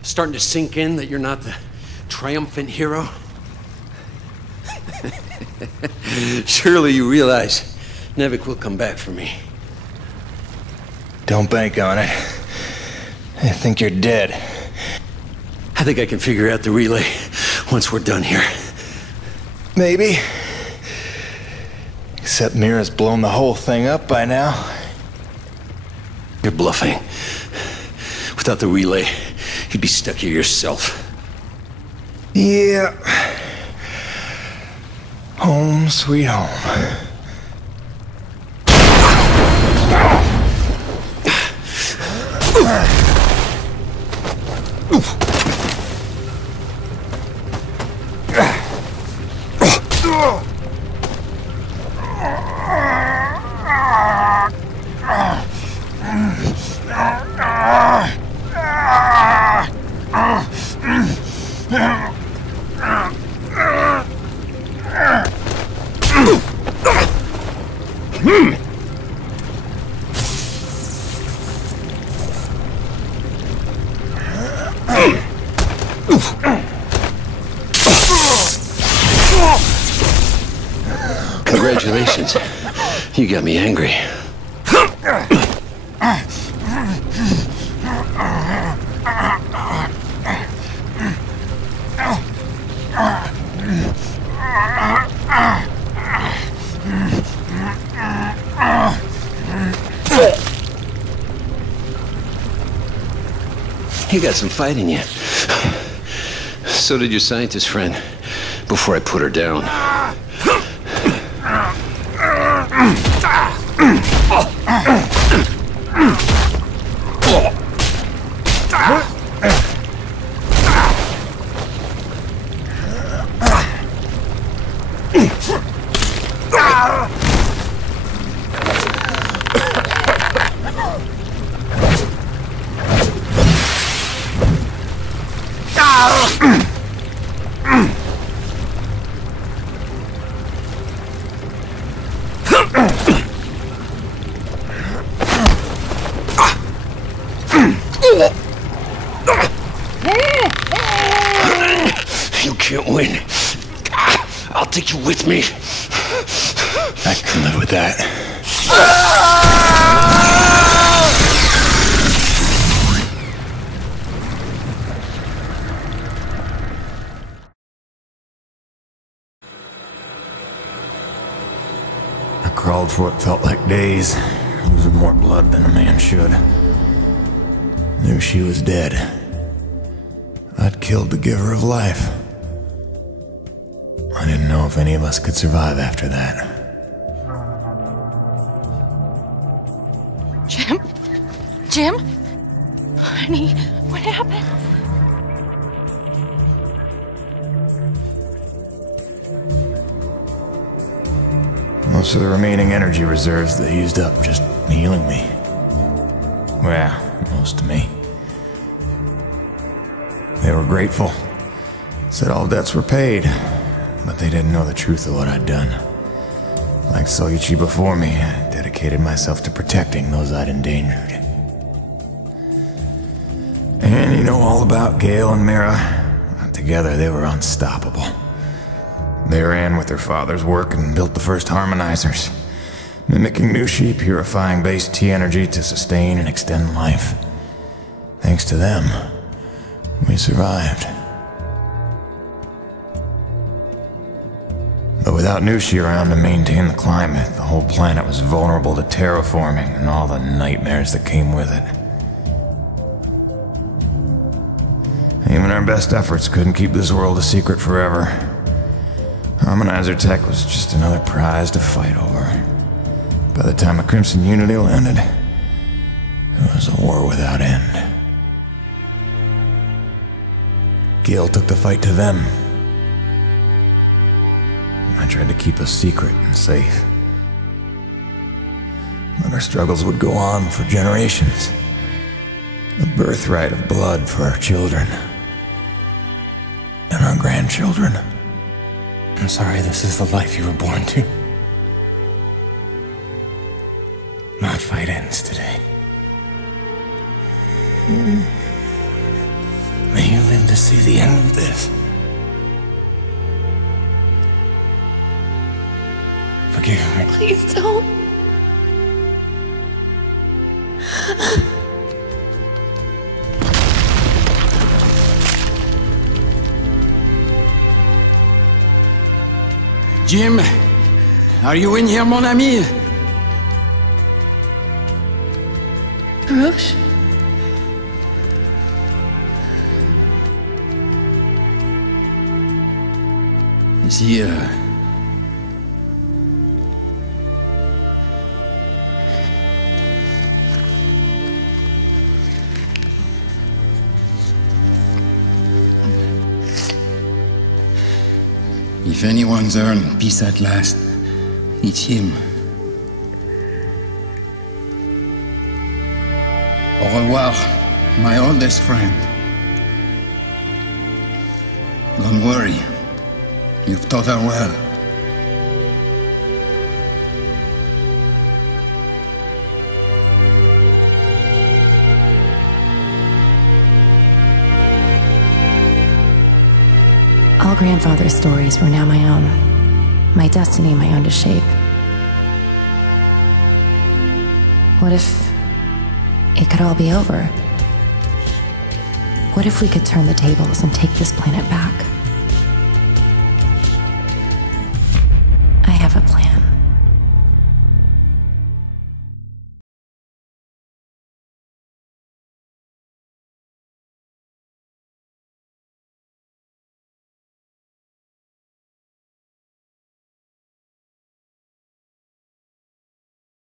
Starting to sink in that you're not the triumphant hero? Surely you realize Nevik will come back for me. Don't bank on it. I think you're dead. I think I can figure out the relay once we're done here. Maybe. Except Mira's blown the whole thing up by now. You're bluffing. Without the relay, you'd be stuck here yourself. Yeah. Home sweet home. Congratulations. You got me angry. You got some fight in you. So did your scientist friend, before I put her down. You can't win. I'll take you with me. I can live with that. I crawled for what felt like days, losing more blood than a man should. Knew she was dead. I'd killed the giver of life. I didn't know if any of us could survive after that. Jim? Jim? Honey, what happened? Most of the remaining energy reserves they used up just healing me. Well, most of me. They were grateful. Said all debts were paid, but they didn't know the truth of what I'd done. Like Soichi before me, I dedicated myself to protecting those I'd endangered. And you know all about Gale and Mara. Together they were unstoppable. They ran with their father's work and built the first harmonizers, mimicking Nushi, purifying base T energy to sustain and extend life. Thanks to them, we survived. But without Nushi around to maintain the climate, the whole planet was vulnerable to terraforming and all the nightmares that came with it. Even our best efforts couldn't keep this world a secret forever. Harmonizer tech was just another prize to fight over. By the time a Crimson Unity landed, it was a war without end. Gale took the fight to them. I tried to keep us secret and safe. But our struggles would go on for generations. A birthright of blood for our children. And our grandchildren. I'm sorry this is the life you were born to. My fight ends today. May you live to see the end of this. Forgive me. Please don't. Jim, are you in here, mon ami? Roche? Is he, If anyone's earned peace at last, it's him. Au revoir, my oldest friend. Don't worry. You've taught her well. All grandfather's stories were now my own. My destiny, my own to shape. What if it could all be over? What if we could turn the tables and take this planet back?